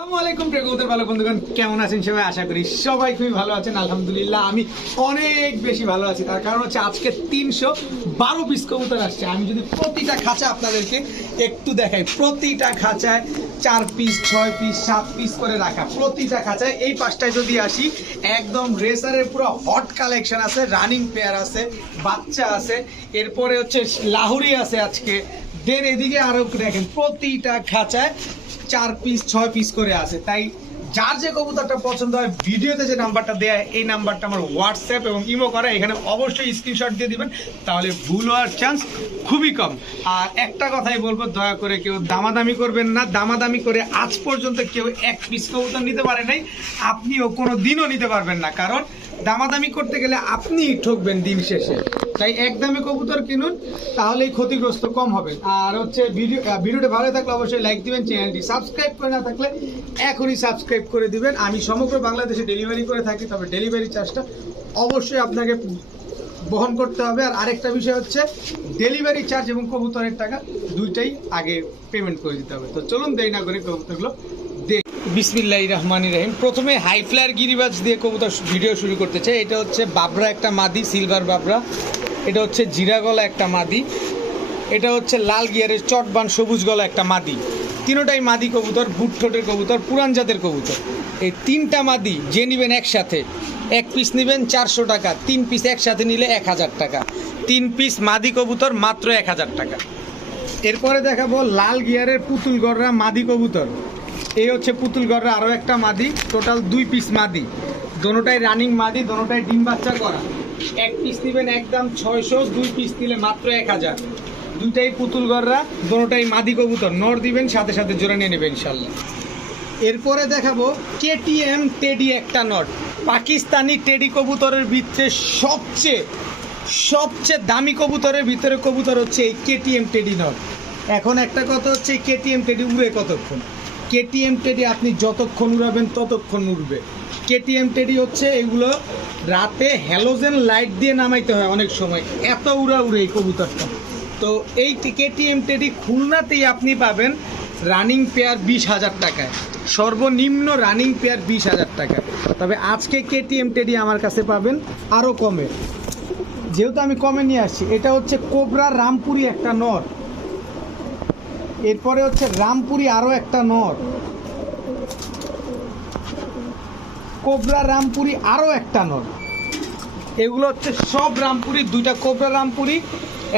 আসসালামু প্রিয় কবুতর পালক বন্ধুগণ, কেমন আছেন সবাই? আশা করি সবাই খুবই ভালো আছেন। আলহামদুলিল্লাহ আমি অনেক বেশি ভালো আছি। তার কারণ হচ্ছে আজকে 312 পিস কবুতর আসছে। আমি যদি প্রতিটা খাঁচা আপনাদেরকে একটু দেখাই, প্রতিটা খাঁচায় 4 পিস 6 পিস 7 পিস করে রাখা। প্রতিটা খাঁচায় এই পাশটায় যদি আসি, একদম রেসারের পুরো হট কালেকশন আছে, রানিং পেয়ার আছে, বাচ্চা আছে, এরপরে হচ্ছে লাহুরি আছে আজকে। দেন এদিকে আরো দেখেন প্রতিটা খাঁচায় 4 পিস 6 পিস করে আছে। তাই যার যে কবুতরটা পছন্দ হয়, ভিডিওতে যে নাম্বারটা দেয়া এই নাম্বারটা আমার হোয়াটসঅ্যাপ এবং ইমো করা, এখানে অবশ্যই স্ক্রিনশট দিয়ে দিবেন, তাহলে ভুল হওয়ার চান্স খুবই কম। আর একটা কথাই বলবো, দয়া করে কেউ দামাদামি করবেন না। দামাদামি করে আজ পর্যন্ত কেউ 1 পিস কবুতর নিতে পারে নাই, আপনিও কোনো দিনও নিতে পারবেন না, কারণ দামাদামি করতে গেলে আপনিই ঠকবেন দিন শেষে। তাই একদমে কবুতর কিনুন, তাহলেই ক্ষতিগ্রস্ত কম হবে। আর হচ্ছে ভিডিওটা ভালো থাকলে অবশ্যই লাইক দিবেন, চ্যানেলটি সাবস্ক্রাইব করে না থাকলে এখনই সাবস্ক্রাইব করে দিবেন। আমি সমগ্র বাংলাদেশে ডেলিভারি করে থাকি, তবে ডেলিভারি চার্জটা অবশ্যই আপনাকে বহন করতে হবে। আর আরেকটা বিষয় হচ্ছে, ডেলিভারি চার্জ এবং কবুতরের টাকা দুইটাই আগে পেমেন্ট করে দিতে হবে। তো চলুন দেরি না করে কবুতরগুলো দেখ। বিসমিল্লাহির রহমানির রহিম। প্রথমে হাই ফ্লায়ার গিরিবাজ দিয়ে কবুতর ভিডিও শুরু করতে চাই। এটা হচ্ছে বাবরা একটা মাদি, সিলভার বাবরা। এটা হচ্ছে জিরা গলা একটা মাদি। এটা হচ্ছে লাল গিয়ারের চটবান সবুজ গলা একটা মাদি। তিনোটাই মাদি কবুতর, বুট ঠোঁটের কবুতর, পুরান জাতের কবুতর। এই তিনটা মাদি যে নেবেন একসাথে, 1 পিস নেবেন 400 টাকা, 3 পিস একসাথে নিলে 1000 টাকা। 3 পিস মাদি কবুতর মাত্র 1000 টাকা। এরপরে দেখাবো লাল গিয়ারের পুতুল গড়রা মাদি কবুতর। এই হচ্ছে পুতুল গড়রা আরও একটা মাদি, টোটাল 2 পিস মাদি, দোনোটাই রানিং মাদি, দোনোটাই ডিম বাচ্চা করা। 1 পিস নেবেন একদম 600, 2 পিস নিলে মাত্র 1000। দুইটাই পুতুল গড়রা, দোনোটাই মাদি কবুতর, নর দিবেন সাথে সাথে জোড়া নিয়ে নেবেন ইনশাল্লাহ। এরপরে দেখাবো কেটিএম টেডি একটা নট। পাকিস্তানি টেডি কবুতরের ভিতরে সবচেয়ে দামি কবুতরের ভিতরে কবুতর হচ্ছে এই কেটিএম টেডি নট। এখন একটা কথা হচ্ছে, কেটিএম টেডি উড়ে কতক্ষণ? কেটিএম টেডি আপনি যতক্ষণ উড়াবেন ততক্ষণ উড়বে। কেটিএম টেডি হচ্ছে এগুলো রাতে হ্যালোজেন লাইট দিয়ে নামাইতে হয় অনেক সময়, এত উড়ে এই কবুতরটা। তো এই কেটিএম টেডি খুলনাতেই আপনি পাবেন রানিং পেয়ার 20,000 টাকায়, সর্বনিম্ন রানিং পেয়ার 20,000 টাকায়। তবে আজকে কেটিএম টেডি আমার কাছে পাবেন আরও কমে, যেহেতু আমি কমে নিয়ে আসছি। এটা হচ্ছে কোবরা রামপুরি একটা নর। এরপরে হচ্ছে রামপুরি আরও একটা নর, কোবরা রামপুরি আরও একটা নর। এগুলো হচ্ছে সব রামপুরি, 2টা কোবরা রামপুরি,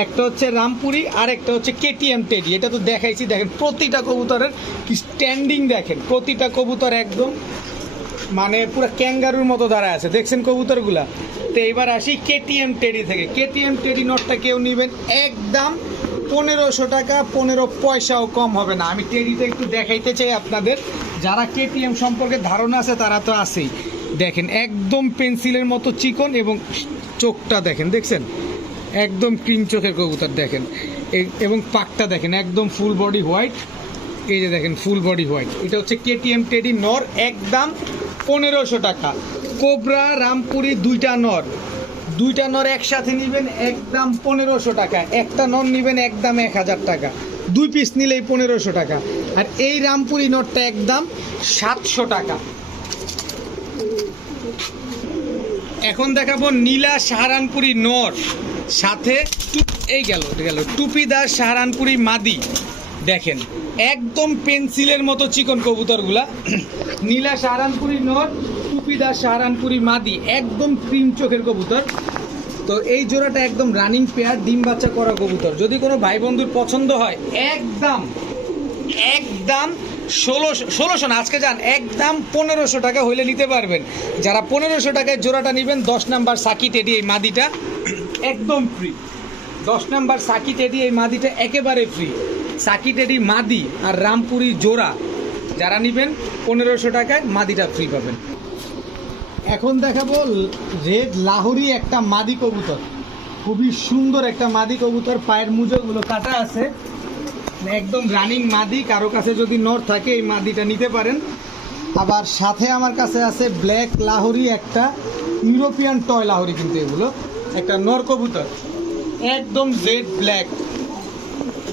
একটা হচ্ছে রামপুরি আর একটা হচ্ছে কেটিএম টেডি। এটা তো দেখাইছি, দেখেন প্রতিটা কবুতরের স্ট্যান্ডিং দেখেন, প্রতিটা কবুতর একদম মানে পুরো ক্যাঙ্গারুর মতো দাঁড়ায় আছে, দেখছেন কবুতরগুলা। তো এবার আসি কেটিএম টেডি থেকে। কেটিএম টেডি নটটা কেউ নেবেন একদম 1500 টাকা, 15 পয়সাও কম হবে না। আমি টেডিটা একটু দেখাইতে চাই আপনাদের, যারা কেটিএম সম্পর্কে ধারণা আছে তারা তো আছেই। দেখেন একদম পেন্সিলের মতো চিকন, এবং চোখটা দেখেন, দেখছেন একদম ক্রিম চোখের কবুতর দেখেন, এবং পাকটা দেখেন একদম ফুল বডি হোয়াইট। এই যে দেখেন ফুল বডি হোয়াইট। এটা হচ্ছে কেটিএম টেডি নর, একদম 1500 টাকা। কোবরা রামপুরি 2টা নর একসাথে নেবেন একদম 1500 টাকা। একটা নর নেবেন একদম 1000 টাকা, 2 পিস নিলেই 1500 টাকা। আর এই রামপুরি নরটা একদম 700 টাকা। এখন দেখাবো নীলা সাহারানপুরি নর, সাথে এই গেল টুপিদার সাহারানপুরি মাদি। দেখেন একদম পেন্সিলের মতো চিকন কবুতরগুলা, নীলা সাহারানপুরি নর, টুপিদার সাহারানপুরি মাদি, একদম ক্রিম চোখের কবুতর। তো এই জোড়াটা একদম রানিং পেয়ার, ডিম বাচ্চা করা কবুতর। যদি কোনো ভাই বন্ধুর পছন্দ হয়, একদম 1600 না, আজকে যান একদম 1500 টাকা হইলে নিতে পারবেন। যারা 1500 টাকায় জোড়াটা নেবেন, 10 নাম্বার সাকি টেডি এই মাদিটা একদম ফ্রি। 10 নাম্বার সাকি টেডি এই মাদিটা একেবারে ফ্রি। সাকি টেডি মাদি আর রামপুরি জোড়া যারা নেবেন 1500 টাকায় মাদিটা ফ্রি পাবেন। এখন দেখাবো রেড লাহোরি একটা মাদি কবুতর, খুবই সুন্দর একটা মাদি কবুতর। পায়ের মুজোগুলো কাটা আছে, একদম রানিং মাদি। কারো কাছে যদি নর থাকে এই মাদিটা নিতে পারেন। আবার সাথে আমার কাছে আছে ব্ল্যাক লাহোরি একটা, ইউরোপিয়ান টয় লাহোরি, কিন্তু এগুলো একটা নর কবুতর, একদম জেড ব্ল্যাক।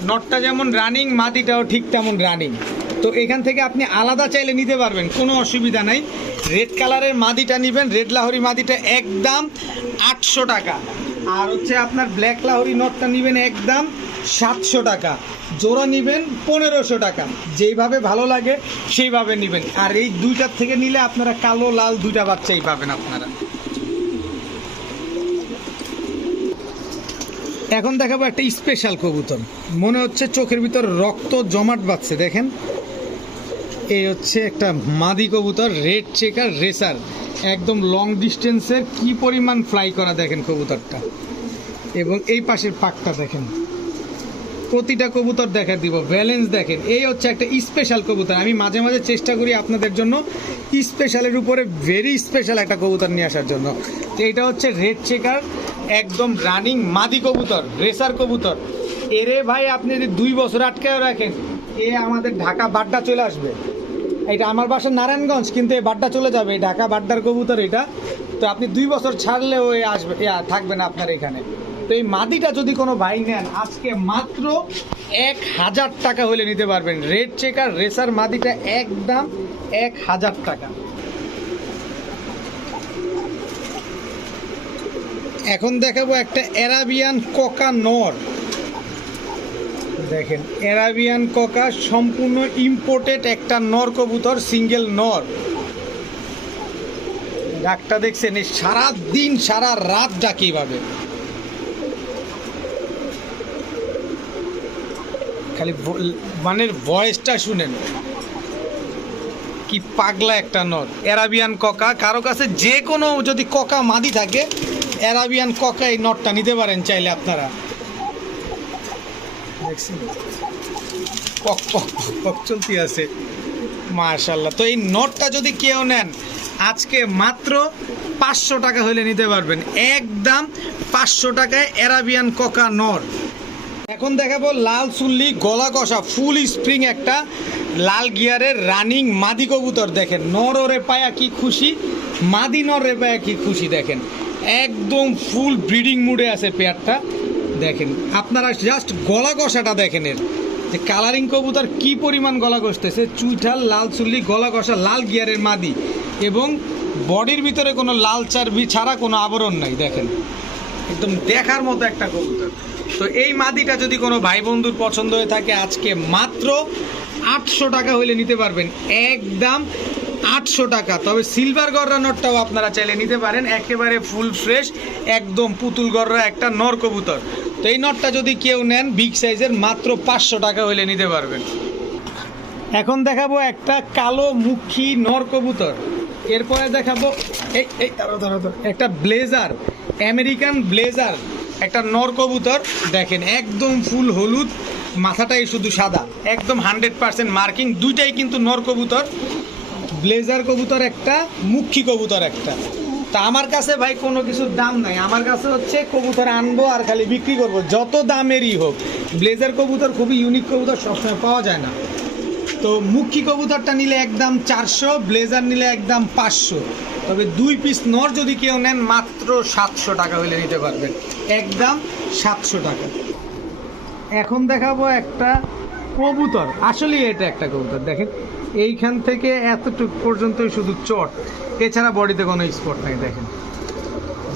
নটটা যেমন রানিং, মাদিটাও ঠিক তেমন রানিং। তো এখান থেকে আপনি আলাদা চাইলে নিতে পারবেন, কোনো অসুবিধা নাই। রেড কালারের মাদিটা নেবেন, রেড লাহোরি মাদিটা একদম 800 টাকা। আর হচ্ছে আপনার ব্ল্যাক লাহোরি নটটা নেবেন একদম 700 টাকা। জোড়া নেবেন 1500 টাকা। যেইভাবে ভালো লাগে সেইভাবে নেবেন। আর এই দুইটার থেকে নিলে আপনারা কালো লাল দুইটা বাচ্চাই পাবেন আপনারা। এখন দেখাবো একটা স্পেশাল কবুতর, মনে হচ্ছে চোখের ভিতর রক্ত জমাট বাঁধছে। দেখেন, এই হচ্ছে একটা মাদি কবুতর, রেড চেকার রেসার, একদম লং ডিস্টেন্সের কি পরিমাণ ফ্লাই করা দেখেন কবুতরটা। এবং এই পাশের পাকটা দেখেন, প্রতিটা কবুতর দেখা দিব, ব্যালেন্স দেখেন। এই হচ্ছে একটা স্পেশাল কবুতর। আমি মাঝে মাঝে চেষ্টা করি আপনাদের জন্য স্পেশালের উপরে ভেরি স্পেশাল একটা কবুতর নিয়ে আসার জন্য। তো এটা হচ্ছে রেড চেকার, একদম রানিং মাদি কবুতর, রেসার কবুতর। এরে ভাই আপনি যদি 2 বছর আটকায় রাখেন, এ আমাদের ঢাকা বাড্ডা চলে আসবে। এটা আমার বাসা নারায়ণগঞ্জ, কিন্তু এই বাড্ডা চলে যাবে, এই ঢাকা বাড্ডার কবুতর এটা। তো আপনি 2 বছর ছাড়লেও এ আসবে, থাকবে না আপনার এখানে। তো এই মাদিটা যদি কোনো ভাই নেন, আজকে মাত্র 1000 টাকা হলে নিতে পারবেন। রেড চেকার রেসার মাদিটা একদম 1000 টাকা। এখন দেখাবো একটা অ্যারাবিয়ান কোকা নর। দেখেন, অ্যারাবিয়ান কোকা সম্পূর্ণ ইম্পোর্টেড একটা নর কবুতর, সিঙ্গেল নর। ডাকটা দেখছেন, এই সারা দিন সারা রাত ডাকে এইভাবে, খালি মানে ভয়েসটা শুনেন, কি পাগলা একটা নর। অ্যারাবিয়ান কোকা, কারো কাছে যে কোনো যদি কোকা মাদি থাকে, অ্যারাবিয়ান কোকা এই নটটা নিতে পারেন চাইলে আপনারা। দেখছেন কক কক কক চলতে আছে, মাশাআল্লাহ। তো এই নটটা যদি কেউ নেন, আজকে মাত্র 500 টাকা হলে নিতে পারবেন, একদম 500 টাকায় অ্যারাবিয়ান কোকা নর। এখন দেখাবো লাল চুল্লি গলা কষা ফুল স্প্রিং একটা লাল গিয়ারের রানিং মাদি কবুতর। দেখেন, নর ওরে পায়া কি খুশি, মাদি নর রে পায়া কি খুশি। দেখেন, একদম ফুল ব্রিডিং মুডে আছে পেয়ারটা। দেখেন আপনারা জাস্ট গলা কষাটা দেখেন, এর যে কালারিং কবুতর কি পরিমাণ গলা কষতেছে। চুইঠাল লাল চুল্লি গলা কষা লাল গিয়ারের মাদি, এবং বডির ভিতরে কোনো লাল চার্বি ছাড়া কোনো আবরণ নাই। দেখেন, একদম দেখার মতো একটা কবুতর। তো এই মাদিটা যদি কোনো ভাই বন্ধুর পছন্দ হয়ে থাকে, আজকে মাত্র 800 টাকা হইলে নিতে পারবেন, একদম 800 টাকা। তবে সিলভার গররা নটটাও আপনারা চাইলে নিতে পারেন, একেবারে ফুল ফ্রেশ, একদম পুতুল গররা একটা নর কবুতর। তো এই নটটা যদি কেউ নেন বিগ সাইজের, মাত্র 500 টাকা হইলে নিতে পারবেন। এখন দেখাবো একটা কালো মুখী নর কবুতর। এরপরে দেখাবো একটা ব্লেজার, আমেরিকান ব্লেজার, একটা নর কবুতর। দেখেন, একদম ফুল হলুদ, মাথাটাই শুধু সাদা, একদম 100% মার্কিং। দুইটাই কিন্তু নর কবুতর, ব্লেজার কবুতর একটা, মুখী কবুতর একটা। তা আমার কাছে ভাই কোনো কিছুর দাম নাই, আমার কাছে হচ্ছে কবুতর আনবো আর খালি বিক্রি করব, যত দামেরই হোক। ব্লেজার কবুতর খুবই ইউনিক কবুতর, সবসময় পাওয়া যায় না। তো মুখী কবুতরটা নিলে একদম 400, ব্লেজার নিলে একদম 500। তবে 2 পিস নর যদি কেউ নেন, মাত্র 700 টাকা হলে নিতে পারবেন, একদম 700 টাকা। এখন দেখাবো একটা কবুতর, আসলে এটা একটা কবুতর। দেখেন, এইখান থেকে এতটুকু পর্যন্তই শুধু চট, এছাড়া বডিতে কোনো স্পট নাই। দেখেন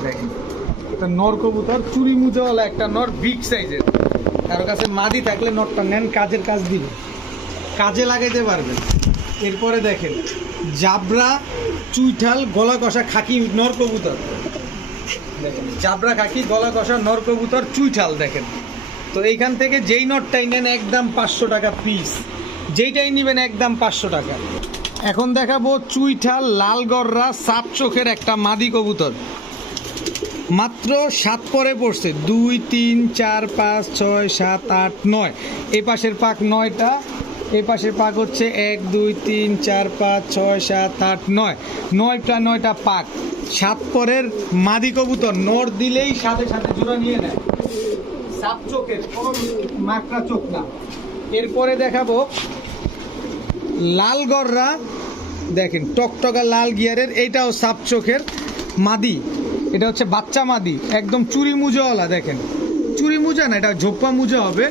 দেখেন, একটা নর কবুতর, চুরি মুজাওয়ালা একটা নর, বিগ সাইজের। কারো কাছে মাদি থাকলে নটটা নেন, কাজের কাজ দিবে, কাজে লাগাইতে পারবেন। এরপরে দেখেন, জাবরা চুইঠাল গলা কষা খাকি নর কবুতর। দেখেন, জাবরা খাকি গলা কষা নর কবুতর চুইঠাল। দেখেন, তো এইখান থেকে যেই নটটাই নেন, একদম 500 টাকা পিস, যেইটাই নেবেন একদম 500 টাকা। এখন দেখাবো চুইঠাল লাল গররা 7 চোখের একটা মাদি কবুতর, মাত্র 7 পরে পড়ছে। 2 3 4 5 6 7 8 9, এই পাশের পাক 9টা, এই পাশের পাক হচ্ছে 1 2 3 4 5 6 7 8 9, 9টা পাক। 7 পরের মাদি কবুতর, নর দিলেই সাথে সাথে জোড়া নিয়ে নেয়, 7 চোখের, কোনো মাকড়া চোখ না। এরপরে দেখাবো লাল গররা। দেখেন, টকটকা লাল গিয়ারের, এইটাও 7 চোখের মাদি, এটা হচ্ছে বাচ্চা মাদি, একদম চুরি মুজাওয়ালা। দেখেন, চুরি মুজা না, এটা ঝোপ্পা মুজা হবে,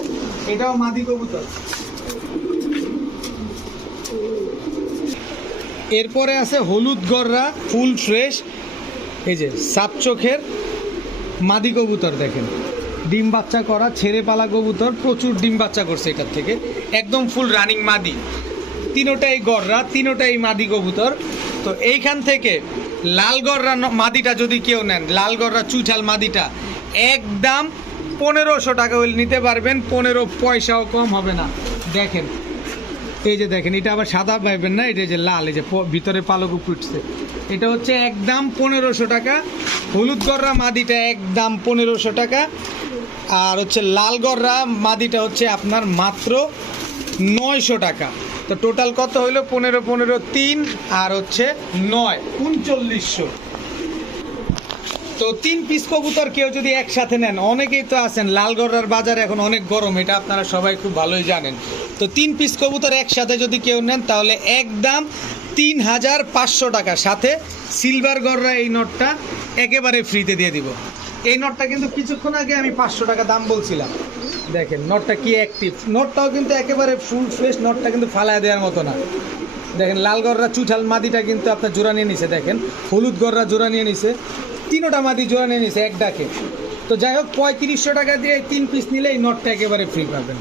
এটাও মাদি কবুতর। এরপরে আছে হলুদ গররা ফুল ফ্রেশ, এই যে সাপ চোখের মাদি কবুতর, দেখেন ডিম বাচ্চা করা ছেড়ে পালা কবুতর, প্রচুর ডিম বাচ্চা করছে এটার থেকে, একদম ফুল রানিং মাদি, তিনোটাই গররা, তিনোটাই মাদি কবুতর। তো এইখান থেকে লাল গররা মাদিটা যদি কেউ নেন, লাল গররা চুইঠাল মাদিটা একদম 1500 টাকা হলে নিতে পারবেন, 15 পয়সাও কম হবে না। দেখেন এই যে দেখেন, এটা আবার সাদা পাইবেন না, এটা যে লাল, এই যে ভিতরে পালক উঠছে, এটা হচ্ছে একদম 1500 টাকা। হলুদ গররা মাদিটা একদম 1500 টাকা, আর হচ্ছে লাল গররা মাদিটা হচ্ছে আপনার মাত্র 900 টাকা। তো টোটাল কত হইলো? 15 15 3 আর হচ্ছে 9 3900। তো 3 পিস কবুতর কেউ যদি একসাথে নেন, অনেকেই তো আছেন লাল গররার বাজার এখন অনেক গরম, এটা আপনারা সবাই খুব ভালোই জানেন। তো 3 পিস কবুতর একসাথে যদি কেউ নেন তাহলে একদম 3500 টাকা, সাথে সিলভার গররা এই নটটা একেবারে ফ্রিতে দিয়ে দিব। এই নটটা কিন্তু কিছুক্ষণ আগে আমি 500 টাকা দাম বলছিলাম, দেখেন নটটা কি অ্যাক্টিভ, নটটাও কিন্তু একেবারে ফুল ফ্রেশ, নটটা কিন্তু ফালায় দেওয়ার মতো না। দেখেন লাল গররা চুঠাল মাদিটা কিন্তু আপনার জোড়া নিয়ে নিছে, দেখেন হলুদ গররা জোড়া নিয়ে নিছে, তিনোটা মাদি জোড়া নিয়ে নিছে এক ডাকে। তো যাই হোক 3500 টাকা দিয়ে 3 পিস নিলে এই নটটা একেবারে ফ্রি পাবেন।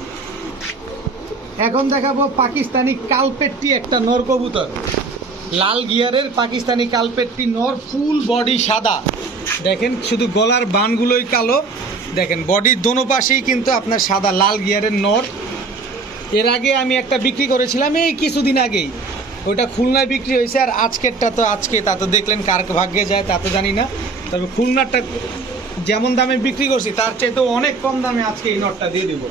এখন দেখাবো পাকিস্তানি কালপেট্টি একটা নর কবুতর, লাল গিয়ারের পাকিস্তানি কালপেট্টি নর, ফুল বডি সাদা, দেখেন শুধু গলার বানগুলোই কালো, দেখেন বডির দোনো পাশেই কিন্তু আপনার সাদা, লাল গিয়ারের নর। এর আগে আমি একটা বিক্রি করেছিলাম এই কিছুদিন আগেই, ওটা খুলনায় বিক্রি হয়েছে, আর আজকেরটা তো আজকে, তা তো দেখলেন কার ভাগ্যে যায় তা তো জানি না, তবে খুলনারটা যেমন দামে বিক্রি করছি তার চাইতেও অনেক কম দামে আজকে এই নটটা দিয়ে দেবো।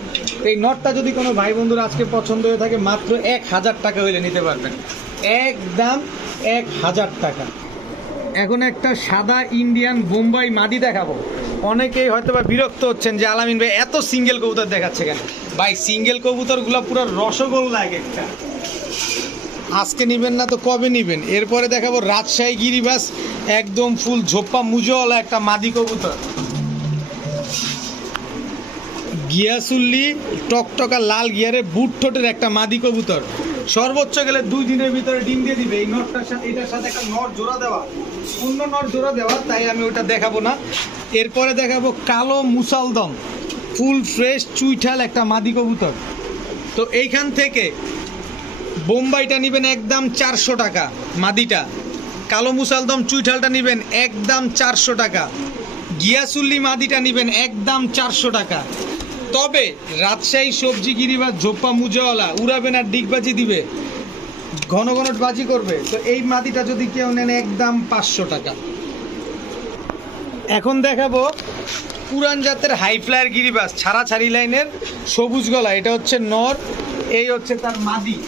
এই নটটা যদি কোনো ভাই বন্ধুরা আজকে পছন্দ হয়ে থাকে, মাত্র 1000 টাকা হইলে নিতে পারবেন, একদম 1000 টাকা। এখন একটা সাদা ইন্ডিয়ান বোম্বাই মাদি দেখাবো। অনেকেই হয়তো বা বিরক্ত হচ্ছেন যে আলামিন ভাই এত সিঙ্গেল কবুতর দেখাচ্ছে কেন? ভাই সিঙ্গেল কবুতরগুলো পুরো রসগোল্লা এক একটা, আজকে নিবেন না তো কবে নিবেন? এরপরে দেখাবো রাজশাহী গিরিবাস, একদম ফুল ঝোপ্পা মুজোওয়ালা একটা মাদি কবুতর, গিয়াসুল্লি টকটকা লাল গিয়ারের বুট ঠোঁটের একটা মাদি কবুতর, সর্বোচ্চ গেলে 2 দিনের ভিতরে ডিম দিয়ে দিবে। এই নটটার সাথে এটার সাথে একটা নর জোড়া দেওয়া, অন্য নর জোড়া দেওয়া, তাই আমি ওটা দেখাবো না। এরপরে দেখাবো কালো মুসালদম, ফুল ফ্রেশ চুইঠাল একটা মাদি কবুতর। তো এইখান থেকে বোম্বাইটা নেবেন একদম 400 টাকা মাদিটা, কালো মুসালদম চুইঠালটা নেবেন একদম 400 টাকা, গিয়াসুল্লি মাদিটা নেবেন একদম 400 টাকা। তবে রাজশাহী সবজি গিরিবাস ঝোপ্পা মুজাওয়ালা উড়াবেন আর ডিগবাজি দিবে, ঘন ঘন বাজি করবে, তো এই মাদিটা যদি কেউ নেন একদম 500 টাকা। এখন দেখাবো পুরান জাতের হাই ফ্লায়ার গিরিবাস, ছাড়া ছাড়ি লাইনের সবুজ গলা, এটা হচ্ছে নর, এই হচ্ছে তার মাদি।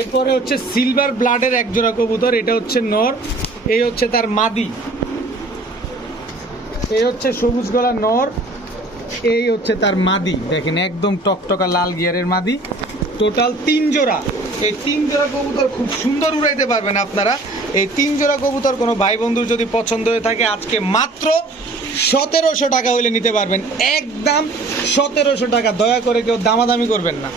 এরপরে হচ্ছে সিলভার ব্লাডের এক জোড়া কবুতর, এটা হচ্ছে নর, এই হচ্ছে তার মাদি। এই হচ্ছে সবুজ গলা নর, এই হচ্ছে তার মাদি, দেখেন একদম টকটকা লাল গিয়ারের মাদি। টোটাল 3 জোড়া, এই 3 জোড়া কবুতর খুব সুন্দর উড়াইতে পারবেন আপনারা। এই 3 জোড়া কবুতর কোনো ভাই বন্ধুর যদি পছন্দ হয়ে থাকে, আজকে মাত্র 1700 টাকা হইলে নিতে পারবেন, একদম 1700 টাকা, দয়া করে কেউ দামাদামি করবেন না।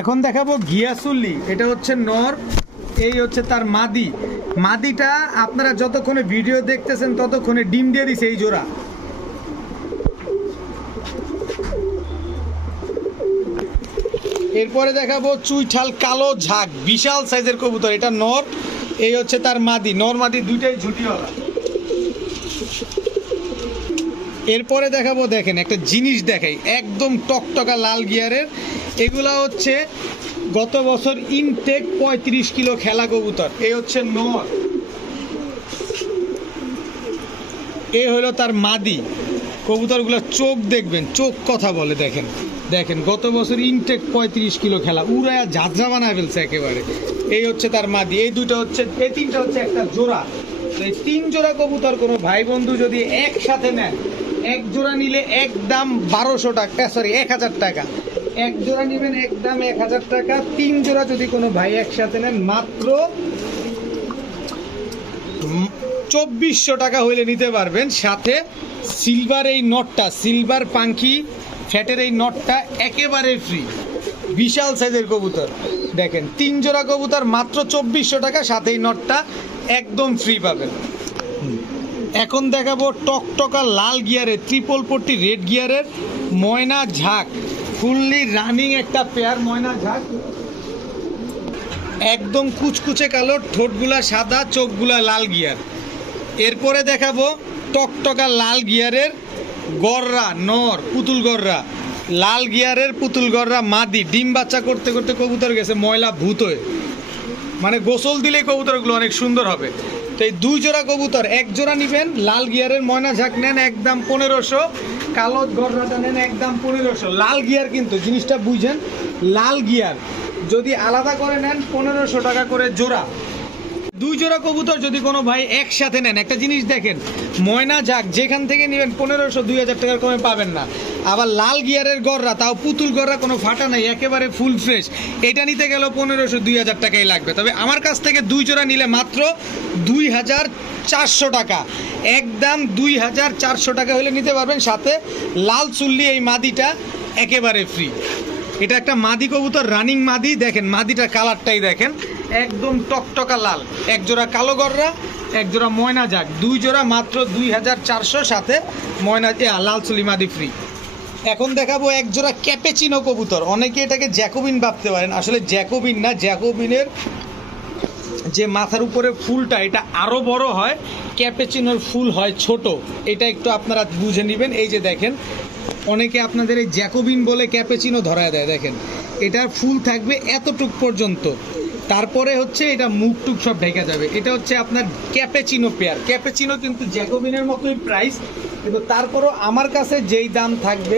এখন দেখাবো গিয়াসুল্লি, এটা হচ্ছে নর, এই হচ্ছে তার মাদি। মাদিটা আপনারা যতক্ষণে ভিডিও দেখতেছেন ততক্ষণে ডিম দিয়ে দিছে এই জোড়া। এরপরে দেখাবো চুইঠাল কালো ঝাঁক, বিশাল সাইজের কবুতর, এটা নর, এই হচ্ছে তার মাদি, নর মাদি দুইটাই ঝুটিওয়ালা। এরপরে দেখাবো, দেখেন একটা জিনিস দেখাই, একদম টকটকা লাল গিয়ারের, এগুলা হচ্ছে গত বছর ইনটেক 35 কিলো খেলা কবুতর, এই হচ্ছে নর, এ হলো তার মাদি। কবুতরগুলোর চোখ দেখবেন, চোখ কথা বলে, দেখেন দেখেন গত বছর ইনটেক 35 কিলো খেলা, উড়ায়া ঝাঁঝরা বানায় ফেলছে একেবারে, এই হচ্ছে তার মাদি। এই দুটো হচ্ছে, এই 3টা হচ্ছে একটা জোড়া। এই 3 জোড়া কবুতর কোনো ভাই বন্ধু যদি একসাথে নেন, এক জোড়া নিলে একদম 1200 টাকা, সরি 1000 টাকা, এক জোড়া নেবেন একদম 1000 টাকা। 3 জোড়া যদি কোনো ভাই একসাথে নেন মাত্র 2400 টাকা হইলে নিতে পারবেন, সাথে সিলভার এই নটটা, সিলভার পাঙ্খি ফ্যাটের এই নটটা একেবারে ফ্রি। বিশাল সাইজের কবুতর। দেখেন 3 জোড়া কবুতর মাত্র 2400 টাকা, সাথে এই নটটা একদম ফ্রি পাবেন। এখন দেখাবো টকটকা লাল গিয়ারের ট্রিপল পট্টি রেড গিয়ারের ময়না ঝাঁক, ফুললি রানিং একটা পেয়ার ময়না ঝাঁক, একদম কুচকুচে কালো, ঠোঁটগুলা সাদা, চোখগুলা লাল গিয়ার। এরপরে দেখাবো টকটকা লাল গিয়ারের গররা নর, পুতুল গররা, লাল গিয়ারের পুতুল গররা মাদি, ডিম বাচ্চা করতে করতে কবুতর গেছে ময়লা ভূত হয়ে, মানে গোসল দিলেই কবুতরগুলো অনেক সুন্দর হবে। তো এই 2 জোড়া কবুতর, 1 জোড়া নেবেন লাল গিয়ারের ময়না ঝাঁক নেন একদম 1500, কালো গররাটা নেন একদম 1500। লাল গিয়ার কিন্তু জিনিসটা বুঝেন, লাল গিয়ার যদি আলাদা করে নেন 1500 টাকা করে জোড়া। 2 জোড়া কবুতর যদি কোনো ভাই একসাথে নেন, একটা জিনিস দেখেন, ময়না ঝাঁক যেখান থেকে নেবেন 1500 2000 টাকার কমে পাবেন না। আবার লাল গিয়ারের গররা, তাও পুতুল গররা, কোনো ফাটা নাই, একেবারে ফুল ফ্রেশ, এটা নিতে গেলেও 1500 2000 টাকাই লাগবে। তবে আমার কাছ থেকে 2 জোড়া নিলে মাত্র 2400 টাকা, একদম 2400 টাকা হলে নিতে পারবেন, সাথে লাল চুল্লি এই মাদিটা একেবারে ফ্রি। এটা একটা মাদি কবুতর, রানিং মাদি। দেখেন মাদিটা কালারটাই দেখেন, একদম টকটকা লাল। 1 জোড়া কালো গররা, 1 জোড়া ময়না ঝাঁক, 2 জোড়া মাত্র 2400, সাথে ময়না লাল চুলি মাদি ফ্রি। এখন দেখাবো 1 জোড়া ক্যাপেচিনো কবুতর। অনেকে এটাকে জ্যাকোবিন ভাবতে পারেন, আসলে জ্যাকোবিন না, জ্যাকোবিনের যে মাথার উপরে ফুলটা এটা আরও বড় হয়, ক্যাপেচিনোর ফুল হয় ছোট, এটা একটু আপনারা বুঝে নেবেন। এই যে দেখেন, অনেকে আপনাদের এই জ্যাকোবিন বলে ক্যাপেচিনো ধরায় দেয়, দেখেন এটার ফুল থাকবে এতটুক পর্যন্ত, তারপরে হচ্ছে এটা মুখ টুক সব ঢেকে যাবে। এটা হচ্ছে আপনার ক্যাপেচিনো পেয়ার। ক্যাপেচিনো কিন্তু জ্যাকোবিনের মতোই প্রাইস, কিন্তু তারপরও আমার কাছে যেই দাম থাকবে,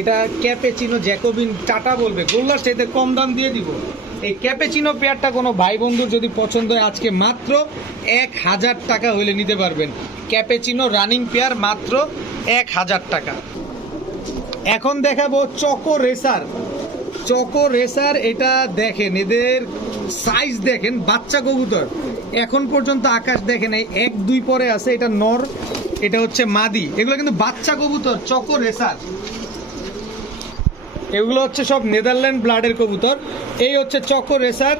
এটা ক্যাপেচিনো জ্যাকোবিন টাটা বলবে গোল্লার চাইতে কম দাম দিয়ে দিব। এই ক্যাপেচিনো পেয়ারটা কোনো ভাই বন্ধুর যদি পছন্দ হয়, আজকে মাত্র 1000 টাকা হলে নিতে পারবেন। ক্যাপেচিনো রানিং পেয়ার মাত্র 1000 টাকা। এখন দেখাবো চকো রেসার। চকো রেসার, এটা দেখেন এদের সাইজ দেখেন, বাচ্চা কবুতর এখন পর্যন্ত আকাশ দেখেন এই 1-2 পরে আছে, এটা নর, এটা হচ্ছে মাদি, এগুলো কিন্তু বাচ্চা কবুতর। চকো রেসার এগুলো হচ্ছে সব নেদারল্যান্ড ব্লাডের কবুতর। এই হচ্ছে চকো রেসার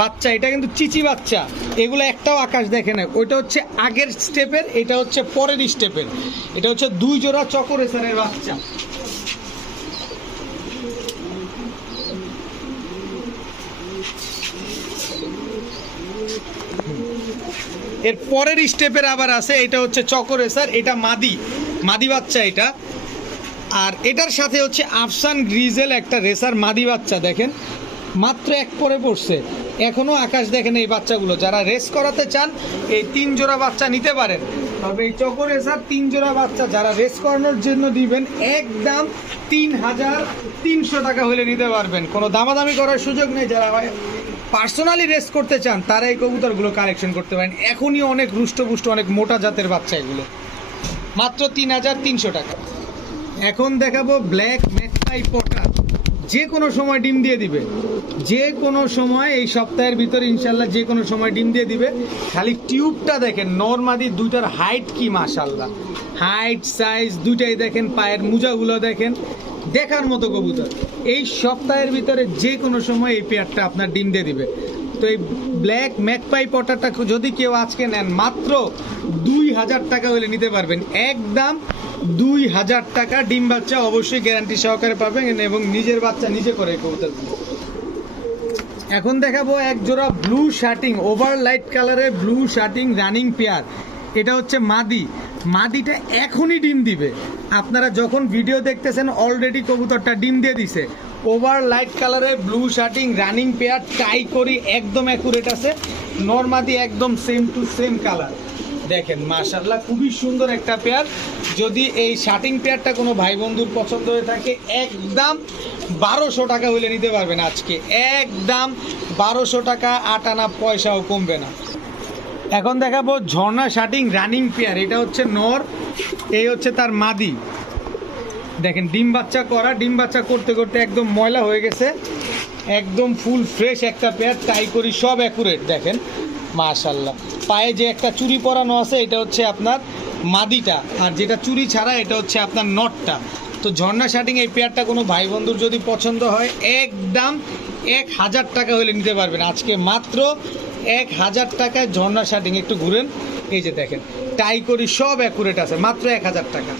বাচ্চা, এটা কিন্তু চিচি বাচ্চা, এগুলো একটাও আকাশ দেখে না। ওইটা হচ্ছে আগের স্টেপের, এটা হচ্ছে পরের স্টেপের। এটা হচ্ছে 2 জোড়া চকো রেসারের বাচ্চা। এর পরের স্টেপের আবার আছে, এটা হচ্ছে চকো রেসার, এটা মাদি, মাদি বাচ্চা এটা। আর এটার সাথে হচ্ছে আফসান গ্রিজেল একটা রেসার মাদি বাচ্চা, দেখেন মাত্র 1 পরে পড়ছে, এখনো আকাশ দেখেন। এই বাচ্চাগুলো যারা রেস করাতে চান, এই 3 জোড়া বাচ্চা নিতে পারেন। তবে এই চকো রেসার 3 জোড়া বাচ্চা যারা রেস করানোর জন্য দিবেন, একদম 3300 টাকা হলে নিতে পারবেন, কোনো দামাদামি করার সুযোগ নেই। যারা পার্সোনালি রেস করতে চান তারা এই কবুতরগুলো কালেকশন করতে পারেন। এখনই অনেক রুষ্টপুষ্ট, অনেক মোটা জাতের বাচ্চা, এগুলো মাত্র 3300 টাকা। এখন দেখাবো ব্ল্যাক ম্যাকপাই পটার, যে কোনো সময় ডিম দিয়ে দিবে, যে কোনো সময়, এই সপ্তাহের ভিতরে ইনশাল্লাহ যে কোনো সময় ডিম দিয়ে দিবে। খালি টিউবটা দেখেন, নরমাদি দুইটার হাইট কি মাশাল্লাহ, হাইট সাইজ দুইটাই দেখেন, পায়ের মোজাগুলো দেখেন, দেখার মতো কবুতর। এই সপ্তাহের ভিতরে যে কোনো সময় এই পেয়ারটা আপনার ডিম দিয়ে দিবে। তো এই ব্ল্যাক ম্যাকপাই পটারটা যদি কেউ আজকে নেন, মাত্র 2000 টাকা হলে নিতে পারবেন, একদম 2000 টাকা। ডিম বাচ্চা অবশ্যই গ্যারান্টি সহকারে পাবেন, এবং নিজের বাচ্চা নিজে করে কবুতর। এখন দেখাবো 1 জোড়া ব্লু শার্টিং, ওভার লাইট কালারের ব্লু শার্টিং রানিং পেয়ার। এটা হচ্ছে মাদি, মাদিটা এখনই ডিম দিবে। আপনারা যখন ভিডিও দেখতেছেন অলরেডি কবুতরটা ডিম দিয়ে দিছে। ওভার লাইট কালারের ব্লু শার্টিং রানিং পেয়ার, টাই করি একদম অ্যাকুরেট আছে, নরমাদি একদম সেম টু সেম কালার। দেখেন মাশাআল্লাহ, খুবই সুন্দর একটা পেয়ার। যদি এই শার্টিং পেয়ারটা কোনো ভাই বন্ধুর পছন্দ হয়ে থাকে, একদম 1200 টাকা হইলে নিতে পারবেন আজকে, একদম 1200 টাকা, 8 আনা পয়সাও কমবে না। এখন দেখাবো ঝর্ণা শার্টিং রানিং পেয়ার। এটা হচ্ছে নর, এই হচ্ছে তার মাদি। দেখেন ডিম বাচ্চা করা, ডিম বাচ্চা করতে করতে একদম ময়লা হয়ে গেছে, একদম ফুল ফ্রেশ একটা পেয়ার, টাই করি সব অ্যাকুরেট। দেখেন মাশাআল্লাহ, পায়ে যে একটা চুড়ি পরানো আছে এটা হচ্ছে আপনার মাদিটা, আর যেটা চুড়ি ছাড়া এটা হচ্ছে আপনার নটটা। তো ঝর্ণা শার্টিং এই পেয়ারটা কোনো ভাই বন্ধুর যদি পছন্দ হয় একদম 1000 টাকা হলে নিতে পারবেন। আজকে মাত্র 1000 টাকায় ঝর্ণা শার্টিং। একটু ঘুরেন, এই যে দেখেন টাই করি সব অ্যাকুরেট আছে, মাত্র 1000 টাকা।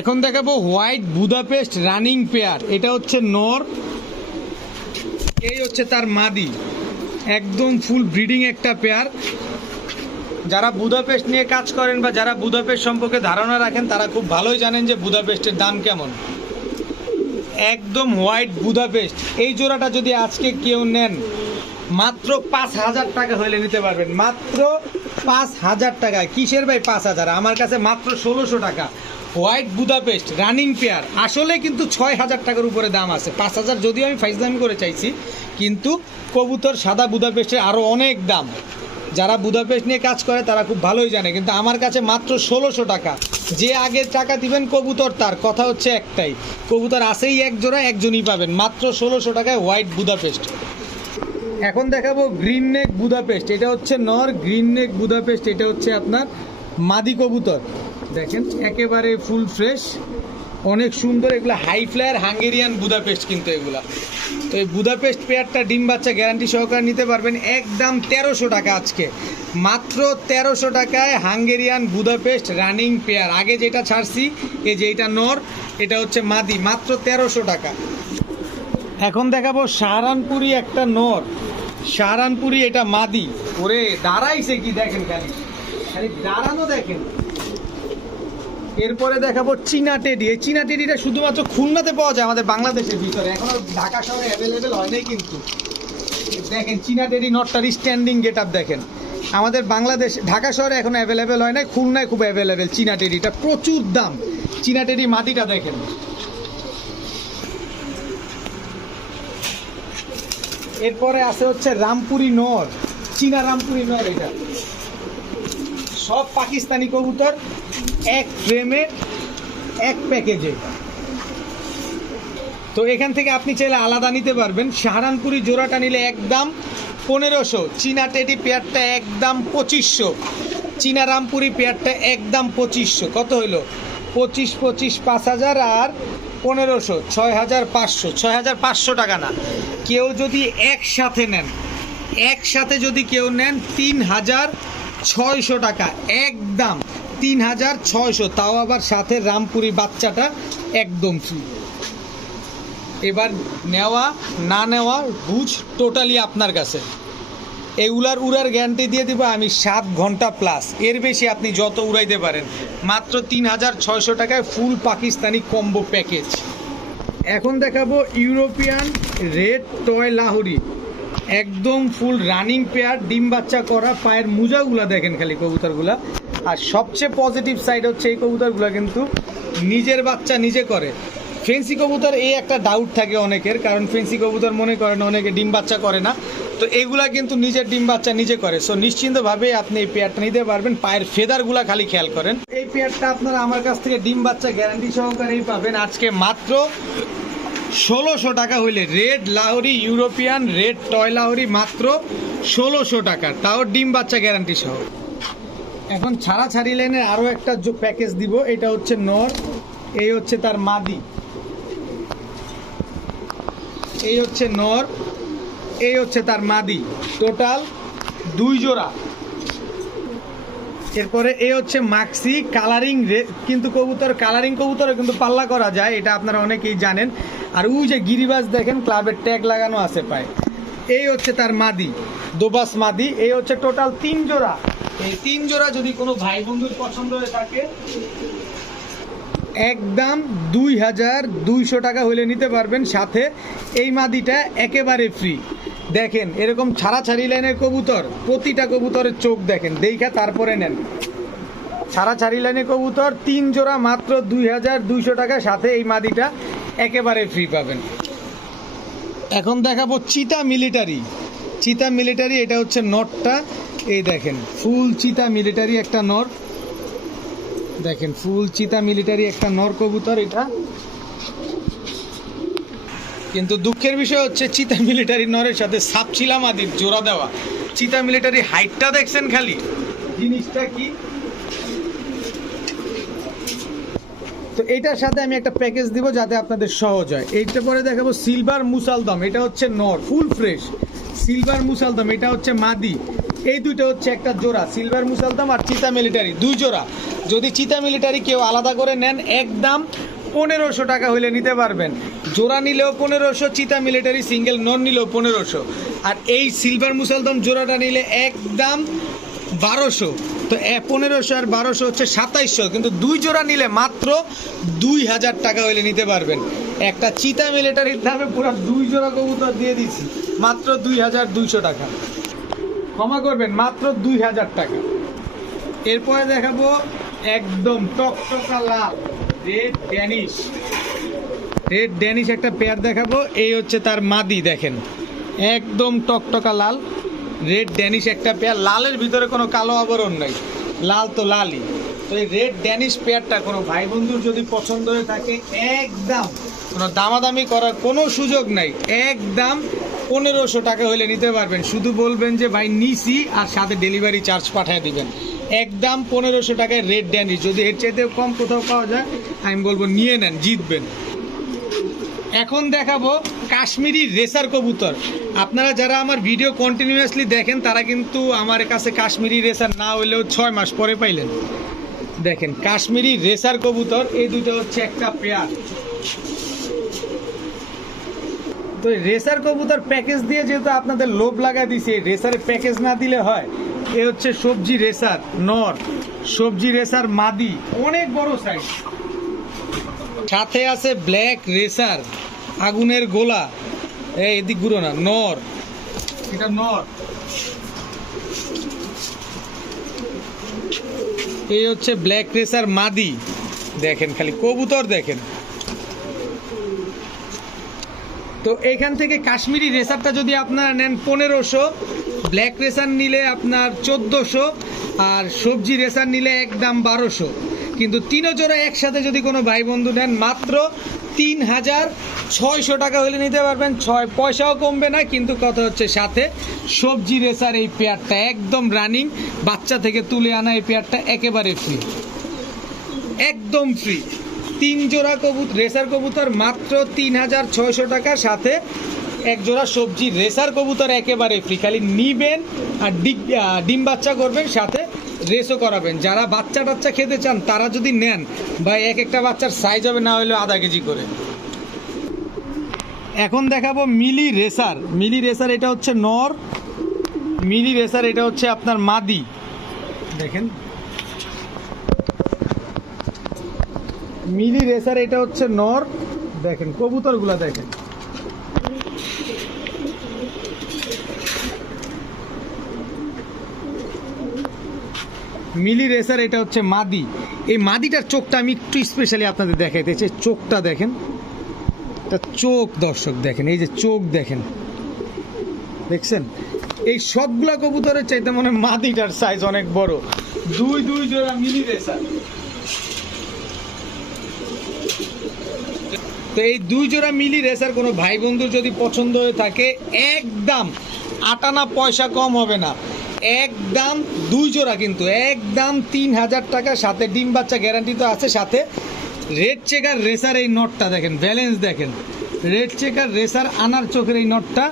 এখন দেখাবো হোয়াইট বুদাপেস্ট রানিং পেয়ার। এটা হচ্ছে নর, এই হচ্ছে তার মাদি, একদম ফুল ব্রিডিং একটা পেয়ার। যারা বুদাপেস্ট নিয়ে কাজ করেন বা যারা বুদাপেস্ট সম্পর্কে ধারণা রাখেন তারা খুব ভালোই জানেন যে বুদাপেস্টের দাম কেমন। একদম হোয়াইট বুদাপেস্ট এই জোড়াটা যদি আজকে কেউ নেন মাত্র 5000 টাকা হলে নিতে পারবেন, মাত্র 5000 টাকা। কিসের ভাই 5000? আমার কাছে মাত্র 1600 টাকা। হোয়াইট বুদাপেস্ট রানিং পেয়ার, আসলে কিন্তু 6000 টাকার উপরে দাম আছে। 5000 যদিও আমি ফাইজলামি করে চাইছি, কিন্তু কবুতর সাদা বুদাপেস্টের আরও অনেক দাম। যারা বুদাপেস্ট নিয়ে কাজ করে তারা খুব ভালোই জানে, কিন্তু আমার কাছে মাত্র 1600 টাকা। যে আগে টাকা দিবেন কবুতর তার, কথা হচ্ছে একটাই, কবুতর আসেই এক জোড়া, একজনই পাবেন, মাত্র 1600 টাকায় হোয়াইট বুদাপেস্ট। এখন দেখাবো গ্রিন নেক বুদাপেস্ট। এটা হচ্ছে নর, গ্রিন নেক বুদাপেস্ট এটা হচ্ছে আপনার মাদি কবুতর। দেখেন একেবারে ফুল ফ্রেশ, অনেক সুন্দর। এগুলো হাই ফ্লায়ার হাঙ্গেরিয়ান বুদাপেস্ট, কিন্তু এগুলা। তো এই বুদাপেস্ট পেয়ারটা ডিম বাচ্চা গ্যারান্টি সহকারে নিতে পারবেন একদম 1300 টাকা। আজকে মাত্র 1300 টাকায় হাঙ্গেরিয়ান বুদাপেস্ট রানিং পেয়ার। আগে যেটা ছাড়ছি এই যে এটা নর, এটা হচ্ছে মাদি, মাত্র 1300 টাকা। এখন দেখাবো সাহারানপুরি একটা নর, সাহারানপুরি এটা মাদি। ওরে দাঁড়াইছে কি দেখেন, খালি খালি দাঁড়ানো দেখেন। এরপরে দেখাবো চীনা টেডি। এই চীনা টেডিটা শুধুমাত্র খুলনাতে পাওয়া যায়, আমাদের বাংলাদেশের ভিতরে এখনো ঢাকা শহরে অ্যাভেলেবেল হয় নাই। কিন্তু দেখেন চীনা টেডি নটটার স্ট্যান্ডিং গেট আপ দেখেন, আমাদের বাংলাদেশ ঢাকা শহরে এখন অ্যাভেলেবেল হয় নাই, খুলনায় খুব অ্যাভেলেবেল। চীনা টেডিটা প্রচুর দাম। চীনা টেডি মাদিটা দেখেন। এরপরে আছে হচ্ছে রামপুরি নর, চীনা রামপুরি নর। এটা সব পাকিস্তানি কবুতর, এক ফ্রেমে এক প্যাকেজে। তো এখান থেকে আপনি চাইলে আলাদা নিতে পারবেন। সাহারানপুরি জোড়াটা নিলে একদম 1500, চীনা টেডি পেয়ারটা একদম 2500, চীনা রামপুরি পেয়ারটা একদম 2500। কত হইল? 25 25 5000 আর 1500, 6500। 6500 টাকা না, কেউ যদি একসাথে নেন, একসাথে যদি কেউ নেন 3600 টাকা, একদম 3600, তাও আবার সাথে রামপুরি বাচ্চাটা একদম ফ্রি। এবার নেওয়া না নেওয়া বুঝ টোটালি আপনার কাছে। এগুলার উড়ার গ্যারান্টি দিয়ে দিব আমি 7 ঘন্টা প্লাস, এর বেশি আপনি যত উড়াইতে পারেন। মাত্র 3600 টাকায় ফুল পাকিস্তানি কম্বো প্যাকেজ। এখন দেখাবো ইউরোপিয়ান রেড টয় লাহোরি, একদম ফুল রানিং পেয়ার, ডিম বাচ্চা করা। পায়ের মোজাগুলা দেখেন খালি কবুতরগুলা। আর সবচেয়ে পজিটিভ সাইড হচ্ছে এই কবুতরগুলো কিন্তু নিজের বাচ্চা নিজে করে। ফেন্সি কবুতর এই একটা ডাউট থাকে অনেকের, কারণ ফেন্সি কবুতর মনে করেন অনেকে ডিম বাচ্চা করে না, তো এগুলা কিন্তু নিজের ডিম বাচ্চা নিজে করে। সো নিশ্চিন্তভাবে আপনি এই পেয়ারটা নিতে পারবেন। পায়ের ফেদারগুলা খালি খেয়াল করেন। এই পেয়ারটা আপনারা আমার কাছ থেকে ডিম বাচ্চা গ্যারান্টি সহকারেই পাবেন আজকে মাত্র 1600 টাকা হইলে। Red Lahori, European red toy Lahori মাত্র 1600 টাকা, তাও ডিম বাচ্চা গ্যারান্টি সহ। এখন ছাড়াছাড়ি লাইনের আরও একটা প্যাকেজ দিব। এটা হচ্ছে নর, এই হচ্ছে তার মাদি, এই হচ্ছে নর, এই হচ্ছে তার মাদি, টোটাল 2 জোড়া। এরপরে এই হচ্ছে মাক্সি কালারিং, কিন্তু কবুতর কালারিং কবুতরও কিন্তু পাল্লা করা যায়, এটা আপনারা অনেকেই জানেন। আর ওই যে গিরিবাজ দেখেন ক্লাবের ট্যাগ লাগানো আছে পায়ে, এই হচ্ছে তার মাদি, দোবাস মাদি। এই হচ্ছে টোটাল 3 জোড়া। এই 3 জোড়া যদি কোনো ভাই বন্ধুর পছন্দ হয়ে থাকে একদম 2200 টাকা হলে নিতে পারবেন। সাথে এই মাদিটা একেবারে ফ্রি। দেখেন এরকম ছাড়াছাড়ি লাইনের কবুতর, প্রতিটা কবুতরের চোখ দেখেন, দেখা তারপরে নেন। ছাড়াছাড়ি লাইনের কবুতর 3 জোড়া মাত্র 2200 টাকা, সাথে এই মাদিটা একেবারে ফ্রি পাবেন। এখন দেখাবো চিতা মিলিটারি। চিতা মিলিটারি এটা হচ্ছে নটটা, এই দেখেন ফুল চিতা মিলিটারি একটা নর, দেখেন ফুল চিতা মিলিটারি একটা নর কবুতর এটা। কিন্তু দুঃখের বিষয় হচ্ছে চিতা মিলিটারি নরের সাথে সাপচিলা মাদির জোড়া দেওয়া। চিতা মিলিটারি হাইটটা দেখছেন খালি, জিনিসটা কি তো এটার সাথে আমি একটা প্যাকেজ দিব যাতে আপনাদের সহজ হয়। এইটা পরে দেখাবো সিলভার মুসালদম, এটা হচ্ছে নর ফুল ফ্রেশ। সিলভার মুসালদম এটা হচ্ছে মাদি। এই দুটো হচ্ছে একটা জোড়া, সিলভার মুসালদম আর চিতা মিলিটারি 2 জোড়া। যদি চিতা মিলিটারি কেউ আলাদা করে নেন একদম 1500 টাকা হইলে নিতে পারবেন। জোড়া নিলেও 1500, চিতা মিলিটারি সিঙ্গেল নন নিলেও 1500। আর এই সিলভার মুসালদম জোড়াটা নিলে একদম 1200। তো 1500 আর 1200 হচ্ছে 2700, কিন্তু 2 জোড়া নিলে মাত্র 2000 টাকা হইলে নিতে পারবেন। একটা চিতা মিলিটারির দামে পুরো 2 জোড়া কবুতর দিয়ে দিচ্ছি মাত্র 2200 টাকা। ক্ষমা করবেন, মাত্র 2000 টাকা। এরপরে দেখাবো একদম টকটকা লাল রেড ড্যানিশ। রেড ড্যানিশ একটা পেয়ার দেখাবো, এই হচ্ছে তার মাদি, দেখেন একদম টকটকা লাল রেড ড্যানিশ একটা পেয়ার। লালের ভিতরে কোনো কালো আবরণ নাই, লাল তো লালই। তো এই রেড ড্যানিশ পেয়ারটা কোনো ভাই বন্ধুর যদি পছন্দ হয়ে থাকে একদম কোনো দামাদামি করার কোনো সুযোগ নাই, একদম 1500 টাকা হলে নিতে পারবেন। শুধু বলবেন যে ভাই নিছি আর সাথে ডেলিভারি চার্জ পাঠিয়ে দিবেন। একদম 1500 টাকায় রেড ড্যানিশ। যদি এর চাইতেও কম কোথাও পাওয়া যায় আমি বলবো নিয়ে নেন, জিতবেন। এখন দেখাবো কাশ্মীরি রেসার কবুতর। আপনারা যারা আমার ভিডিও কন্টিনিউয়াসলি দেখেন তারা কিন্তু আমার কাছে কাশ্মীরি রেসার না হলেও 6 মাস পরে পাইলেন। দেখেন কাশ্মীরি রেসার কবুতর, এই দুটো হচ্ছে একটা পেয়ার। তো রেসার কবুতর প্যাকেজ দিয়ে যেহেতু আপনাদের লোভ লাগা দিছে, রেসারের প্যাকেজ না দিলে হয়। এ হচ্ছে সবজি রেসার নর, সবজি রেসার মাদি, অনেক বড় সাইজ। সাথে আছে ব্ল্যাক রেসার আগুনের গোলা, এই এদিক ঘুরো না, নর, এটা নর। এই হচ্ছে ব্ল্যাক রেসার মাদি, দেখেন খালি কবুতর দেখেন। তো এখান থেকে কাশ্মীরি রেসারটা যদি আপনারা নেন 1500, ব্ল্যাক রেসার নিলে আপনার 1400, আর সবজি রেসার নিলে একদম 1200। কিন্তু 3 জোড়া একসাথে যদি কোনো ভাই বন্ধু নেন মাত্র 3600 টাকা হলে নিতে পারবেন। 6 পয়সাও কমবে না, কিন্তু কথা হচ্ছে সাথে সবজি রেসার এই পেয়ারটা একদম রানিং, বাচ্চা থেকে তুলে আনা এই পেয়ারটা একেবারে ফ্রি, একদম ফ্রি। 3 জোড়া রেসার কবুতর মাত্র 3600 টাকার সাথে 1 জোড়া সবজি রেসার কবুতর একেবারে ফ্রি। খালি নিবেন আর ডিম বাচ্চা করবেন, সাথে রেসও করাবেন। যারা বাচ্চা টাচ্চা খেতে চান তারা যদি নেন বা একটা বাচ্চার সাইজ হবে না হলেও আধা কেজি করে। এখন দেখাবো মিলি রেসার। মিলি রেসার এটা হচ্ছে নর, মিলি রেসার এটা হচ্ছে আপনার মাদি। দেখেন মিলি রেসার এটা হচ্ছে নর, দেখেন কবুতরগুলা দেখেন। মিলি রেসার এটা হচ্ছে মাদি। এই মাদিটার চোখটা আমি একটু স্পেশালি আপনাদের দেখাইতে চাই। চোখটা দেখেন, এটা চোখ দর্শক দেখেন, এই যে চোখ দেখেন, দেখছেন? এই সবগুলা কবুতরের চাইতে মনে হয় মাদিটার সাইজ অনেক বড়। দুই জোড়া মিলি রেসার। তো এই 2 জোড়া মিলি রেসার কোনো ভাই বন্ধুর যদি পছন্দ হয়ে থাকে একদম 8 আনা পয়সা কম হবে না, একদম 2 জোড়া কিন্তু একদম 3000 টাকা, সাথে ডিম বাচ্চা গ্যারান্টি তো আছে। সাথে রেড চেকার রেসার এই নটটা দেখেন, ব্যালেন্স দেখেন, রেড চেকার রেসার আনার চোখের এই নটটা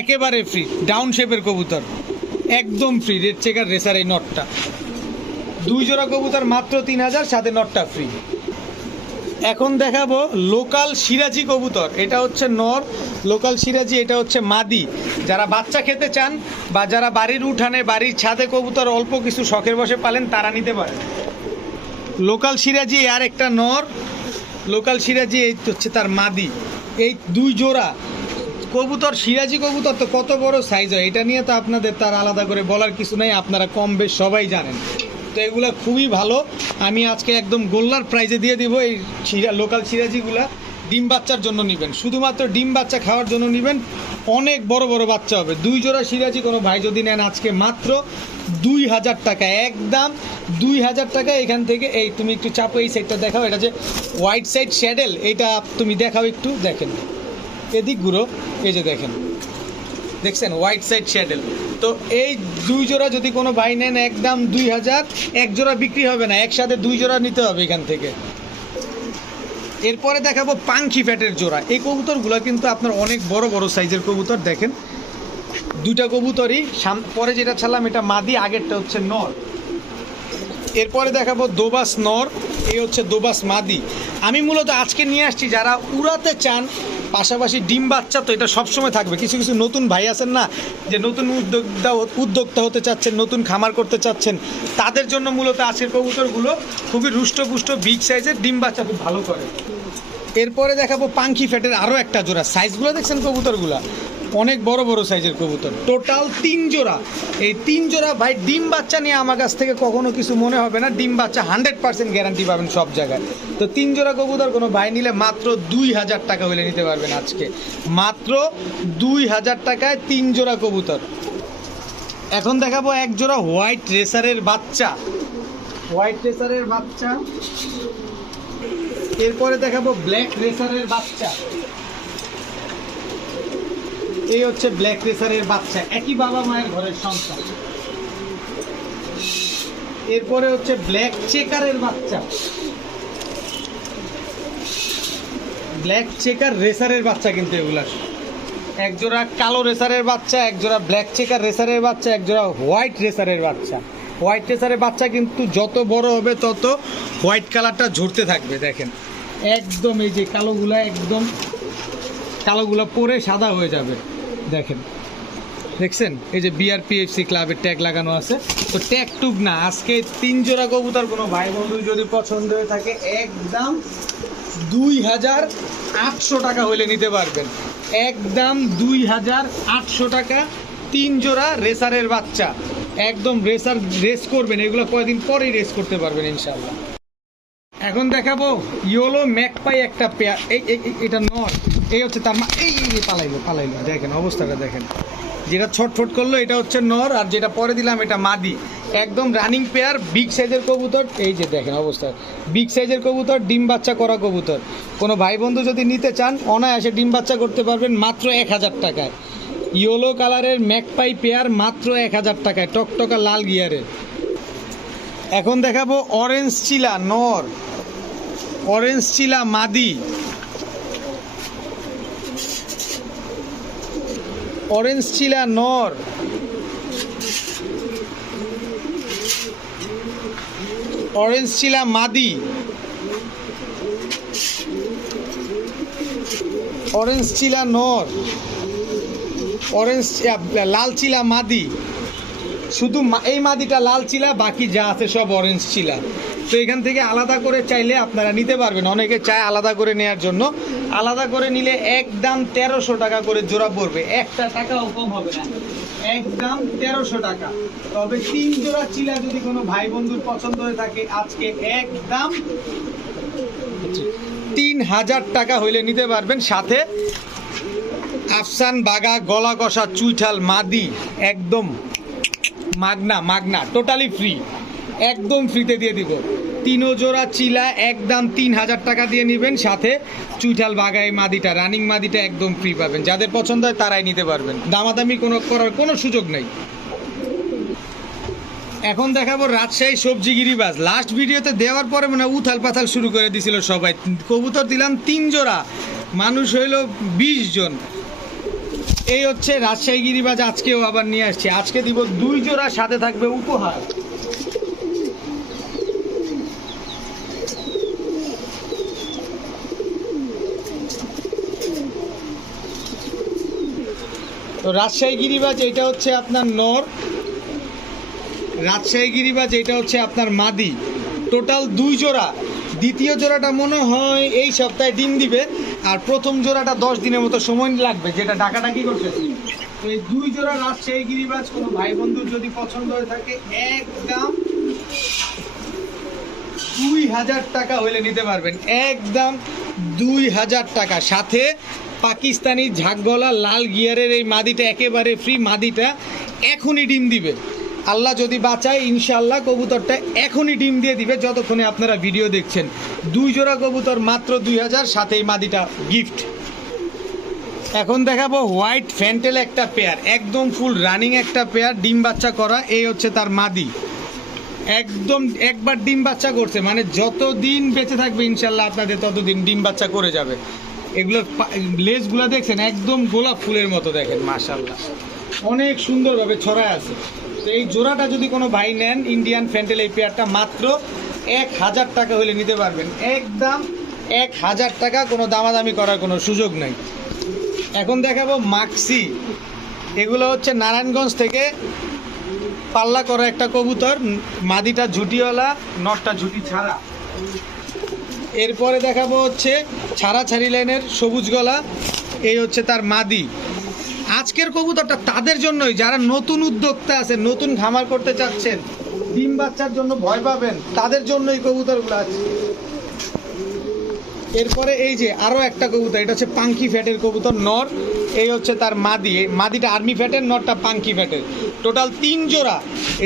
একেবারে ফ্রি। ডাউন শেপের কবুতর একদম ফ্রি, রেড চেকার রেসার এই নটটা। 2 জোড়া কবুতর মাত্র 3000, সাথে নটটা ফ্রি। এখন দেখাবো লোকাল সিরাজি কবুতর। এটা হচ্ছে নর, লোকাল সিরাজি এটা হচ্ছে মাদি। যারা বাচ্চা খেতে চান বা যারা বাড়ির উঠানে বাড়ির ছাদে কবুতর অল্প কিছু শখের বসে পালেন তারা নিতে পারেন। লোকাল সিরাজি আর একটা নর, লোকাল সিরাজি এই হচ্ছে তার মাদি। এই 2 জোড়া কবুতর, সিরাজি কবুতর তো কত বড় সাইজ হয় এটা নিয়ে তো আপনাদের তার আলাদা করে বলার কিছু নাই, আপনারা কম বেশ সবাই জানেন। তো এগুলো খুবই ভালো, আমি আজকে একদম গোল্লার প্রাইজে দিয়ে দিব। এই লোকাল সিরাজিগুলা ডিম বাচ্চার জন্য নেবেন, শুধুমাত্র ডিম বাচ্চা খাওয়ার জন্য নেবেন, অনেক বড় বড় বাচ্চা হবে। 2 জোড়া সিরাজি কোনো ভাই যদি নেন আজকে মাত্র 2000 টাকা, একদম 2000 টাকা। এখান থেকে এই তুমি একটু চাপো, এই সাইডটা দেখাও, এটা যে হোয়াইট সাইড শ্যাডেল, এটা তুমি দেখাও একটু, দেখেন এদিক ঘুরো, এই যে দেখেন, দেখছেন হোয়াইট সাইড শ্যাডেল। তো এই 2 জোড়া যদি কোনো ভাই নেন একদম 2000, 1 জোড়া বিক্রি হবে না, একসাথে 2 জোড়া নিতে হবে এখান থেকে। এরপরে দেখাবো পাঙ্খি ফ্যাটের জোড়া। এই কবুতরগুলো কিন্তু আপনার অনেক বড় বড় সাইজের কবুতর। দেখেন দুইটা কবুতরই, পরে যেটা ছাড়লাম এটা মাদি, আগেরটা হচ্ছে নর। এরপরে দেখাবো দোবাস নর, এই হচ্ছে দোবাস মাদি। আমি মূলত আজকে নিয়ে আসছি যারা উড়াতে চান, পাশাপাশি ডিম বাচ্চা তো এটা সবসময় থাকবে। কিছু কিছু নতুন ভাই আছেন না, যে নতুন উদ্যোক্তা হতে চাচ্ছেন, নতুন খামার করতে চাচ্ছেন, তাদের জন্য মূলত আজকের কবুতরগুলো খুবই রুষ্টপুষ্ট বিগ সাইজের, ডিম বাচ্চা খুব ভালো করে। এরপরে দেখাবো পাঙ্খি ফ্যাটের আরও একটা জোড়া। সাইজগুলো দেখছেন কবুতরগুলো অনেক বড় বড় সাইজের কবুতর, টোটাল 3 জোড়া। এই 3 জোড়া ভাই ডিম বাচ্চা নিয়ে আমার কাছ থেকে কখনো কিছু মনে হবে না, ডিম বাচ্চা 100% গ্যারান্টি পাবেন সব জায়গায়। তো 3 জোড়া কবুতর কোনো ভাই নিলে মাত্র 2000 টাকা হলে নিতে পারবেন আজকে, মাত্র 2000 টাকায় 3 জোড়া কবুতর। এখন দেখাবো এক জোড়া হোয়াইট রেসারের বাচ্চা, হোয়াইট রেসারের বাচ্চা। এরপরে দেখাবো ব্ল্যাক রেসারের বাচ্চা, এই হচ্ছে ব্ল্যাক রেসারের বাচ্চা, একই বাবা মায়ের ঘরের সংসার। এরপরে হচ্ছে ব্ল্যাক চেকারের বাচ্চা, ব্ল্যাক চেকার রেসারের বাচ্চা, কিন্তু এগুলা এক জোড়া কালো রেসারের বাচ্চা, এক জোড়া ব্ল্যাক চেকার রেসারের বাচ্চা, এক জোড়া হোয়াইট রেসারের বাচ্চা। হোয়াইট রেসারের বাচ্চা কিন্তু যত বড় হবে তত হোয়াইট কালারটা ঝরতে থাকবে। দেখেন একদম এই যে কালোগুলা, একদম কালোগুলা পরে সাদা হয়ে যাবে। দেখেন, দেখছেন এই যে বিআরপিএফসি ক্লাবের ট্যাগ লাগানো আছে। তো ট্যাগ টুক না, আজকে 3 জোড়া কবুতর কোনো ভাই বন্ধু যদি পছন্দ হয়ে থাকে একদম 2800 টাকা হলে নিতে পারবেন, একদম 2800 টাকা 3 জোড়া রেসারের বাচ্চা। একদম রেসার রেস করবেন, এগুলো কয়েকদিন পরেই রেস করতে পারবেন ইনশাল্লাহ। এখন দেখাবো ইয়েলো ম্যাকপাই একটা পেয়ার, এটা নর, এই হচ্ছে তার মা, এই পালাইলো। দেখেন অবস্থাটা দেখেন, যেটা ছটফট করলো এটা হচ্ছে নর, আর যেটা পরে দিলাম এটা মাদি। একদম রানিং পেয়ার, বিগ সাইজের কবুতর। এই যে দেখেন অবস্থা, বিগ সাইজের কবুতর, ডিম বাচ্চা করা কবুতর। কোনো ভাই বন্ধু যদি নিতে চান অনায়াসে ডিম বাচ্চা করতে পারবেন মাত্র 1000 টাকায়। ইয়েলো কালারের ম্যাকপাই পেয়ার মাত্র 1000 টাকায়, টকটকা লাল গিয়ারের। এখন দেখাবো অরেঞ্জ চিলা নর, অরেঞ্জ চিলা মাদি, অরেঞ্জ চিলা নর, অরেঞ্জ চিলা মাদি, অরেঞ্জ চিলা নর, অরেঞ্জ লাল চিলা মাদি। শুধু এই মাদিটা লাল চিলা, বাকি যা আছে সব অরেঞ্জ চিলা। তো এখান থেকে আলাদা করে চাইলে আপনারা নিতে পারবেন, অনেকে চায় আলাদা করে নেওয়ার জন্য। আলাদা করে নিলে একদম 1300 টাকা করে জোড়া পড়বে, একটা টাকাও কম হবে না, একদম 1300 টাকা। তবে 3 জোড়া চিলা যদি কোনো ভাই বন্ধুর পছন্দ হয়ে থাকে আজকে একদম 3000 টাকা হইলে নিতে পারবেন। সাথে আফসান বাগা গলা কষা চুইঠাল মাদি, একদম মাগনা টোটালি ফ্রি, একদম ফ্রিতে দিয়ে দিব। 3 জোড়া চিলা একদম 3000 টাকা দিয়ে নেবেন, সাথে চুইঠাল বাগাই মাদিটা, রানিং মাদিটা একদম ফ্রি পাবেন। যাদের পছন্দ হয় তারাই নিতে পারবেন, দামাদামি করার কোনো সুযোগ নেই। এখন দেখাবো রাজশাহী সবজি গিরিবাজ। লাস্ট ভিডিওতে দেওয়ার পরে মানে উথাল পাথাল শুরু করে দিছিল সবাই। কবুতর দিলাম 3 জোড়া, মানুষ হইল 20 জন। এই হচ্ছে রাজশাহী গিরিবাজ, আজকেও আবার নিয়ে আসছি। আজকে দিব 2 জোড়া, সাথে থাকবে উপহার। তো রাজশাহী গিরিবাজ এটা হচ্ছে আপনার নর, রাজশাহী গিরিবাজ এটা হচ্ছে আপনার মাদি। টোটাল 2 জোড়া। দ্বিতীয় জোড়াটা মনে হয় এই সপ্তাহে ডিম দিবে, আর প্রথম জোড়াটা 10 দিনের মতো সময় লাগবে, যেটা ডাকাডাকি করতেছি। তো এই 2 জোড়া রাজশাহী গিরিবাজ কোনো ভাই বন্ধুর যদি পছন্দ হয়ে থাকে একদম 2000 টাকা হইলে নিতে পারবেন, একদম 2000 টাকা। সাথে পাকিস্তানি ঝাঁকগলা লাল গিয়ারের এই মাদিটা একেবারে ফ্রি। মাদিটা এখনই ডিম দিবে, আল্লাহ যদি বাঁচায় ইনশাল্লাহ কবুতরটা এখনই ডিম দিয়ে দিবে যতক্ষণে আপনারা ভিডিও দেখছেন। 2 জোড়া কবুতর মাত্র 2000, সাথে এই মাদিটা গিফট। এখন দেখাবো হোয়াইট ফ্যান্টেল একটা পেয়ার, একদম ফুল রানিং একটা পেয়ার, ডিম বাচ্চা করা। এই হচ্ছে তার মাদি, একদম একবার ডিম বাচ্চা করছে, মানে যতদিন বেঁচে থাকবে ইনশাল্লাহ আপনাদের ততদিন ডিম বাচ্চা করে যাবে। এগুলোর লেজগুলো দেখছেন একদম গোলাপ ফুলের মতো, দেখেন মাশাল্লাহ অনেক সুন্দরভাবে ছড়ায় আছে। তো এই জোড়াটা যদি কোনো ভাই নেন ইন্ডিয়ান ফ্যান্টেল এই পেয়ারটা মাত্র 1000 টাকা হলে নিতে পারবেন, একদম 1000 টাকা, কোনো দামাদামি করার কোনো সুযোগ নাই। এখন দেখাবো মাক্সি। এগুলো হচ্ছে নারায়ণগঞ্জ থেকে পাল্লা করা একটা কবুতর, মাদিটা ঝুটিওয়ালা, নটটা ঝুটি ছাড়া। এরপরে দেখাবো হচ্ছে ছাড়াছাড়ি লাইনের সবুজ গলা, এই হচ্ছে তার মাদি। আজকের কবুতরটা তাদের জন্যই যারা নতুন উদ্যোক্তা আছেন, নতুন খামার করতে চাচ্ছেন, ডিম বাচ্চার জন্য ভয় পাবেন, তাদের জন্য এই কবুতরগুলো আছে। এরপরে এই যে আরও একটা কবুতর, এটা হচ্ছে পাঙ্কি ফ্যাটের কবুতর নর, এই হচ্ছে তার মাদি। মাদিটা আর্মি ফ্যাটের, নরটা পাঙ্কি ফ্যাটের। টোটাল 3 জোড়া।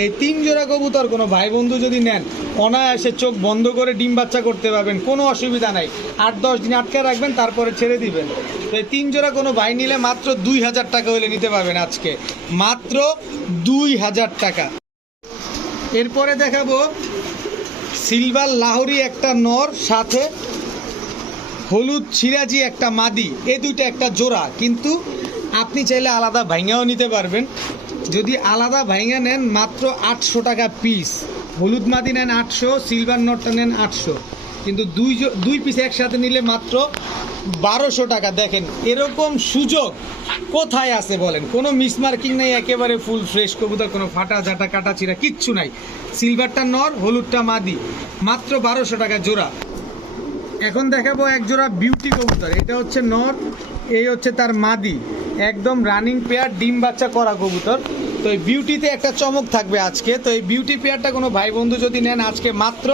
এই 3 জোড়া কবুতর কোনো ভাই বন্ধু যদি নেন অনায়াসে চোখ বন্ধ করে ডিম বাচ্চা করতে পারবেন, কোনো অসুবিধা নাই। 8-10 দিন আটকে রাখবেন, তারপরে ছেড়ে দিবেন। তো এই 3 জোড়া কোনো ভাই নিলে মাত্র 2000 টাকা হলে নিতে পারবেন আজকে, মাত্র 2000 টাকা। এরপরে দেখাবো সিলভার লাহোরি একটা নর, সাথে হলুদ সিরাজি একটা মাদি, এই দুইটা একটা জোড়া। কিন্তু আপনি চাইলে আলাদা ভাইঙ্গাও নিতে পারবেন। যদি আলাদা ভাইঙ্গা নেন মাত্র 800 টাকা পিস। হলুদ মাদি নেন 800, সিলভার নটটা নেন 800, কিন্তু দুই পিস একসাথে নিলে মাত্র 1200 টাকা। দেখেন এরকম সুযোগ কোথায় আছে বলেন? কোনো মিসমার্কিং নেই, একেবারে ফুল ফ্রেশ কবুতর, কোনো ফাটা ঝাঁটা কাটা চিরা কিচ্ছু নাই। সিলভারটা নর, হলুদটা মাদি, মাত্র 1200 টাকা জোড়া। এখন দেখাবো এক জোড়া বিউটি কবুতর, এটা হচ্ছে নর, এই হচ্ছে তার মাদি, একদম রানিং পেয়ার, ডিম বাচ্চা করা কবুতর। তো এই বিউটিতে একটা চমক থাকবে আজকে। তো এই বিউটি পেয়ারটা কোনো ভাই বন্ধু যদি নেন আজকে মাত্র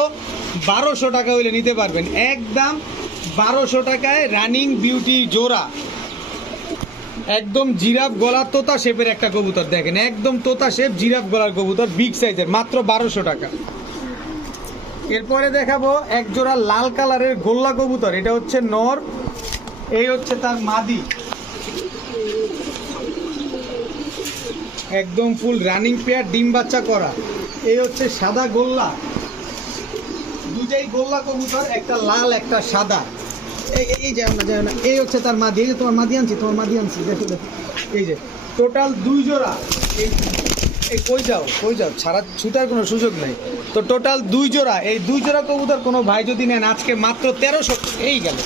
1200 টাকা হইলে নিতে পারবেন, একদম 1200 টাকায় রানিং বিউটি জোড়া। একদম জিরাফ গলা তোতা শেপের একটা কবুতর, দেখেন একদম তোতা শেপ জিরাফ গলার কবুতর, বিগ সাইজের, মাত্র 1200 টাকা। এরপরে দেখাবো এক জোড়া লাল কালারের গোল্লা কবুতর, এটা হচ্ছে নর, এই হচ্ছে তার মাদি, একদম ফুল রানিং পেয়ার, ডিম বাচ্চা করা। এই হচ্ছে সাদা গোল্লা, দুইটাই গোল্লা কবুতর, একটা লাল একটা সাদা। এই যে আমরা যাই না, এই হচ্ছে তার মাদি, এই যে তোমার মাদি আনছি, দেখো দেখো, এই যে টোটাল 2 জোড়া। এই কই যাও ছাড়া ছুটার কোনো সুযোগ নেই। তো টোটাল 2 জোড়া। এই 2 জোড়া কবুতর কোনো ভাই যদি নেন আজকে মাত্র 1300, এই গেল,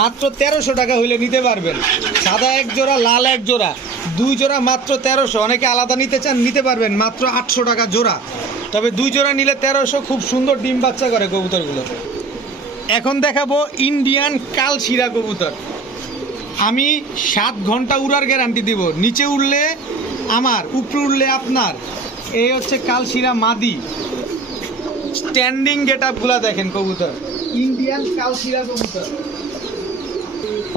মাত্র 1300 টাকা হইলে নিতে পারবেন। সাদা এক জোড়া, লাল এক জোড়া, 2 জোড়া মাত্র 1300। অনেকে আলাদা নিতে চান নিতে পারবেন, মাত্র 800 টাকা জোড়া। তবে 2 জোড়া নিলে 1300, খুব সুন্দর ডিম বাচ্চা করে কবুতরগুলো। এখন দেখাবো ইন্ডিয়ান কালশিরা কবুতর। আমি 7 ঘন্টা উড়ার গ্যারান্টি দিব, নিচে উড়লে আমার, উপরে উঠলে আপনার। এই হচ্ছে কালশিরা মাদি, স্ট্যান্ডিং গেট আপগুলা দেখেন কবুতর, ইন্ডিয়ান কালশিরা কবুতর।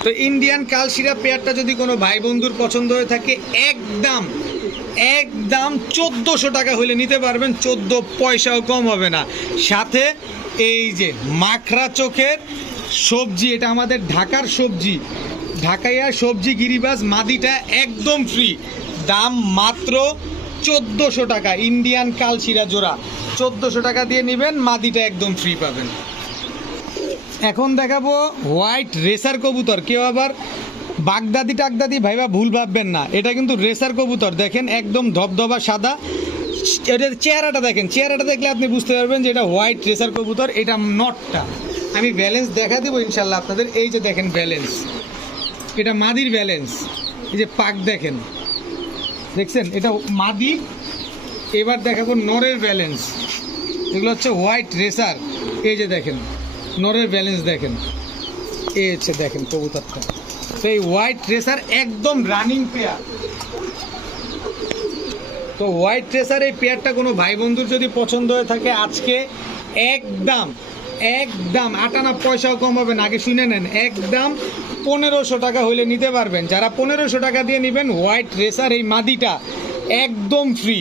তো ইন্ডিয়ান কালশিরা পেয়ারটা যদি কোনো ভাই বন্ধুর পছন্দ হয়ে থাকে একদম 1400 টাকা হলে নিতে পারবেন, 14 পয়সাও কম হবে না। সাথে এই যে মাখরা চোখের সবজি, এটা আমাদের ঢাকার সবজি, ঢাকাইয়া সবজি গিরিবাজ, মাদিটা একদম ফ্রি, দাম মাত্র 1400 টাকা। ইন্ডিয়ান কালশিরা জোড়া 1400 টাকা দিয়ে নেবেন, মাদিটা একদম ফ্রি পাবেন। এখন দেখাবো হোয়াইট রেসার কবুতর। কেউ আবার বাগদাদি টাগদাদি ভাইবা ভুল ভাববেন না, এটা কিন্তু রেসার কবুতর। দেখেন একদম ধবধবা সাদা, এটার চেহারাটা দেখেন, চেহারাটা দেখলে আপনি বুঝতে পারবেন যে এটা হোয়াইট রেসার কবুতর। এটা নটটা আমি ব্যালেন্স দেখা দেবো ইনশাল্লাহ আপনাদের। এই যে দেখেন ব্যালেন্স, এটা মাদির ব্যালেন্স, এই যে পাক দেখেন, দেখছেন এটা মাদি। এবার দেখাবো নরের ব্যালেন্স, এগুলো হচ্ছে হোয়াইট রেসার। এই যে দেখেন নরের ব্যালেন্স দেখেন, এই হচ্ছে দেখেন কবুতরটা। তো এই হোয়াইট রেসার একদম রানিং পেয়ার। তো হোয়াইট রেসার এই পেয়ারটা কোনো ভাই বন্ধুর যদি পছন্দ হয়ে থাকে আজকে একদম 58 পয়সাও কম হবে না। আগে শুনে নেন, একদম 1500 টাকা হইলে নিতে পারবেন। যারা 1500 টাকা দিয়ে নেবেন হোয়াইট রেসার এই মাদিটা একদম ফ্রি,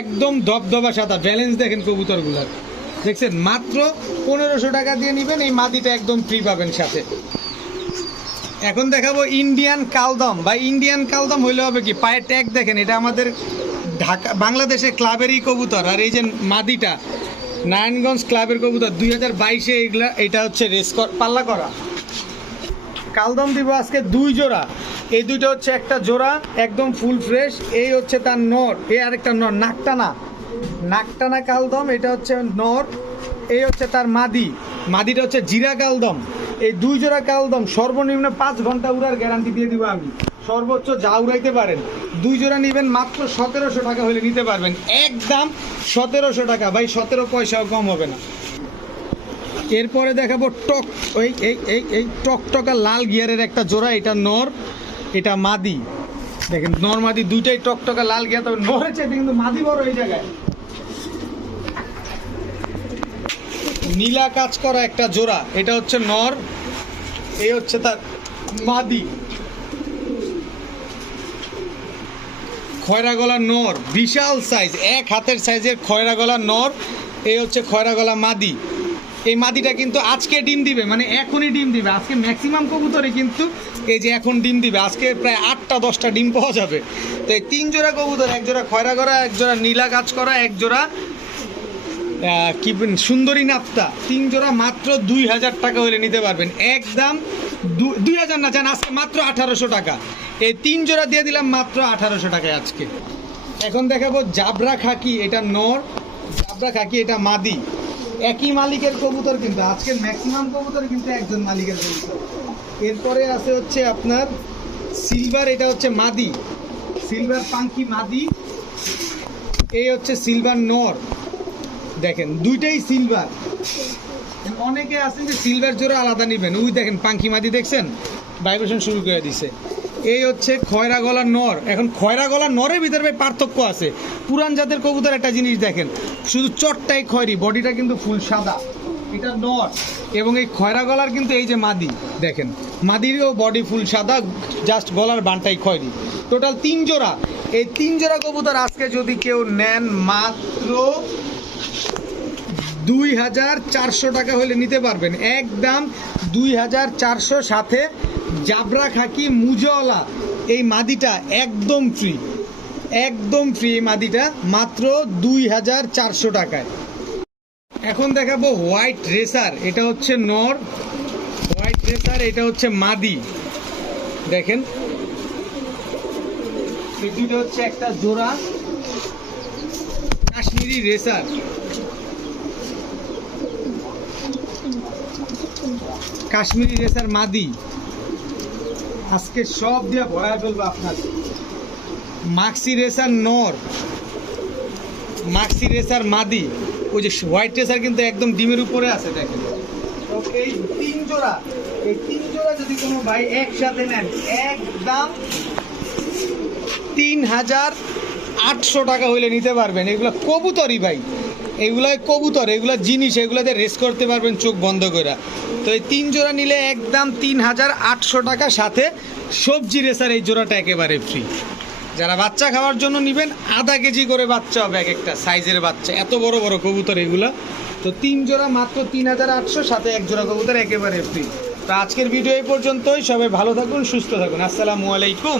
একদম ধবধবা সাদা, ব্যালেন্স দেখেন কবুতরগুলার, দেখছেন মাত্র 1500 টাকা দিয়ে নেবেন, এই মাদিটা একদম ফ্রি পাবেন সাথে। এখন দেখাবো ইন্ডিয়ান কালদম। বা ইন্ডিয়ান কালদম হইলে হবে কি, পায়ের ট্যাগ দেখেন, এটা আমাদের ঢাকা বাংলাদেশের ক্লাবেরই কবুতর। আর এই যে মাদিটা নারায়ণগঞ্জ ক্লাবের কবুতর 2022-এ এগুলা, এটা হচ্ছে রেস পাল্লা করা। কালদম দিব আজকে 2 জোড়া। এই দুইটা হচ্ছে একটা জোড়া একদম ফুল ফ্রেশ। এই হচ্ছে তার নর, এই আরেকটা নর, নাকটানা কালদম, এটা হচ্ছে নর। এই হচ্ছে তার মাদিটা হচ্ছে জিরা কালদম। এই 2 জোড়া কালদম সর্বনিম্ন 5 ঘন্টা উড়ার গ্যারান্টি দিয়ে দিব আমি, সর্বোচ্চ যা উড়াইতে পারেন। 2 জোড়া নেবেন মাত্র 1700 টাকা হলে নিতে পারবেন, একদম 1700 টাকা ভাই, 17 পয়সাও কম হবে না। এরপরে দেখাবো এই টকটকা লাল গিয়ারের একটা জোড়া, এটা নর, এটা মাদি। দেখেন নর মাদি দুইটাই টকটকা লাল গিয়ার, তবে নরের চাইতে কিন্তু মাদি বড় এই জায়গায়। নীলা কাজ করা একটা জোড়া, এটা হচ্ছে নর, এই হচ্ছে তার মাদি। খয়রা গলা নর, বিশাল সাইজ, 1 হাতের সাইজের খয়রা গলা নর। এই হচ্ছে খয়রা গলা মাদি। এই মাদিটা কিন্তু আজকে ডিম দিবে, মানে এখনই ডিম দিবে। আজকে ম্যাক্সিমাম কবুতরই কিন্তু এই যে এখন ডিম দিবে, আজকে প্রায় 8টা-10টা ডিম পাওয়া যাবে। তো এই 3 জোড়া কবুতর, 1 জোড়া খয়রা গলা, 1 জোড়া নীলা কাজ করা, 1 জোড়া কি সুন্দরী নাপ্তা, 3 জোড়া মাত্র 2000 টাকা হলে নিতে পারবেন, একদম 2000 না জান, আজকে মাত্র 1800 টাকা। এই 3 জোড়া দিয়ে দিলাম মাত্র 1800 টাকায় আজকে। এখন দেখাবো জাবরা খাকি, এটা নর, জাবরা খাকি এটা মাদি। একই মালিকের কবুতর কিন্তু, আজকের ম্যাক্সিমাম কবুতর কিন্তু একজন মালিকের কবুতর। এরপরে আছে হচ্ছে আপনার সিলভার, এটা হচ্ছে মাদি, সিলভার পাঙ্কি মাদি। এই হচ্ছে সিলভার নর, দেখেন দুইটাই সিলভার। অনেকে আছেন যে সিলভার জোড়া আলাদা নেবেন, ওই দেখেন পাঙ্কি মাদি দেখছেন, ভাইব্রেশন শুরু করে দিছে। এই হচ্ছে খয়রা গলা নর। এখন খয়রা গলা নরের ভিতরে পার্থক্য আছে। পুরান জাতের কবুতর একটা জিনিস দেখেন, শুধু চটটাই খয়রি, বডিটা কিন্তু ফুল সাদা, এটা নর। এবং এই খয়রা গলার কিন্তু এই যে মাদি, দেখেন মাদিরও বডি ফুল সাদা, জাস্ট গলার বানটাই খয়রি। টোটাল 3 জোড়া। এই 3 জোড়া কবুতর আজকে যদি কেউ নেন মাত্র 2400 টাকা হলে নিতে পারবেন, একদম 2400। সাথে জাবরা খাকি মুজওয়ালা এই মাদিটা একদম ফ্রি, একদম ফ্রি। এই মাদিটা মাত্র 2400 টাকায়। এখন দেখাবো হোয়াইট রেসার, এটা হচ্ছে নর, হোয়াইট রেসার, এটা হচ্ছে মাদি। দেখেন এই দুটো হচ্ছে একটা জোড়া কাশ্মীরি রেসার, কাশ্মীরি রেসার মাদি। আজকে সব দিয়ে ভরায় ফেলবো আপনার। মাক্সি রেসার নর, মাক্সি রেসার মাদি। ওই যে হোয়াইট রেসার কিন্তু একদম ডিমের উপরে আছে, দেখেন। তো এই 3 জোড়া, এই 3 জোড়া যদি কোনো ভাই একসাথে নেন, একদম 3800 টাকা হইলে নিতে পারবেন। এগুলো কবুতরই ভাই, এগুলাই কবুতর, এগুলো জিনিস, এগুলোতে রেস করতে পারবেন চোখ বন্ধ করে। তো এই 3 জোড়া নিলে একদম 3800 টাকা, সাথে সবজি রেসার এই জোড়াটা একেবারে ফ্রি। যারা বাচ্চা খাওয়ার জন্য নেবেন, আধা কেজি করে বাচ্চা হবে এক একটা সাইজের বাচ্চা, এত বড় বড় কবুতর এগুলো। তো 3 জোড়া মাত্র 3800, সাথে 1 জোড়া কবুতর একেবারে ফ্রি। তো আজকের ভিডিও এই পর্যন্তই। সবাই ভালো থাকুন, সুস্থ থাকুন, আসসালামু আলাইকুম।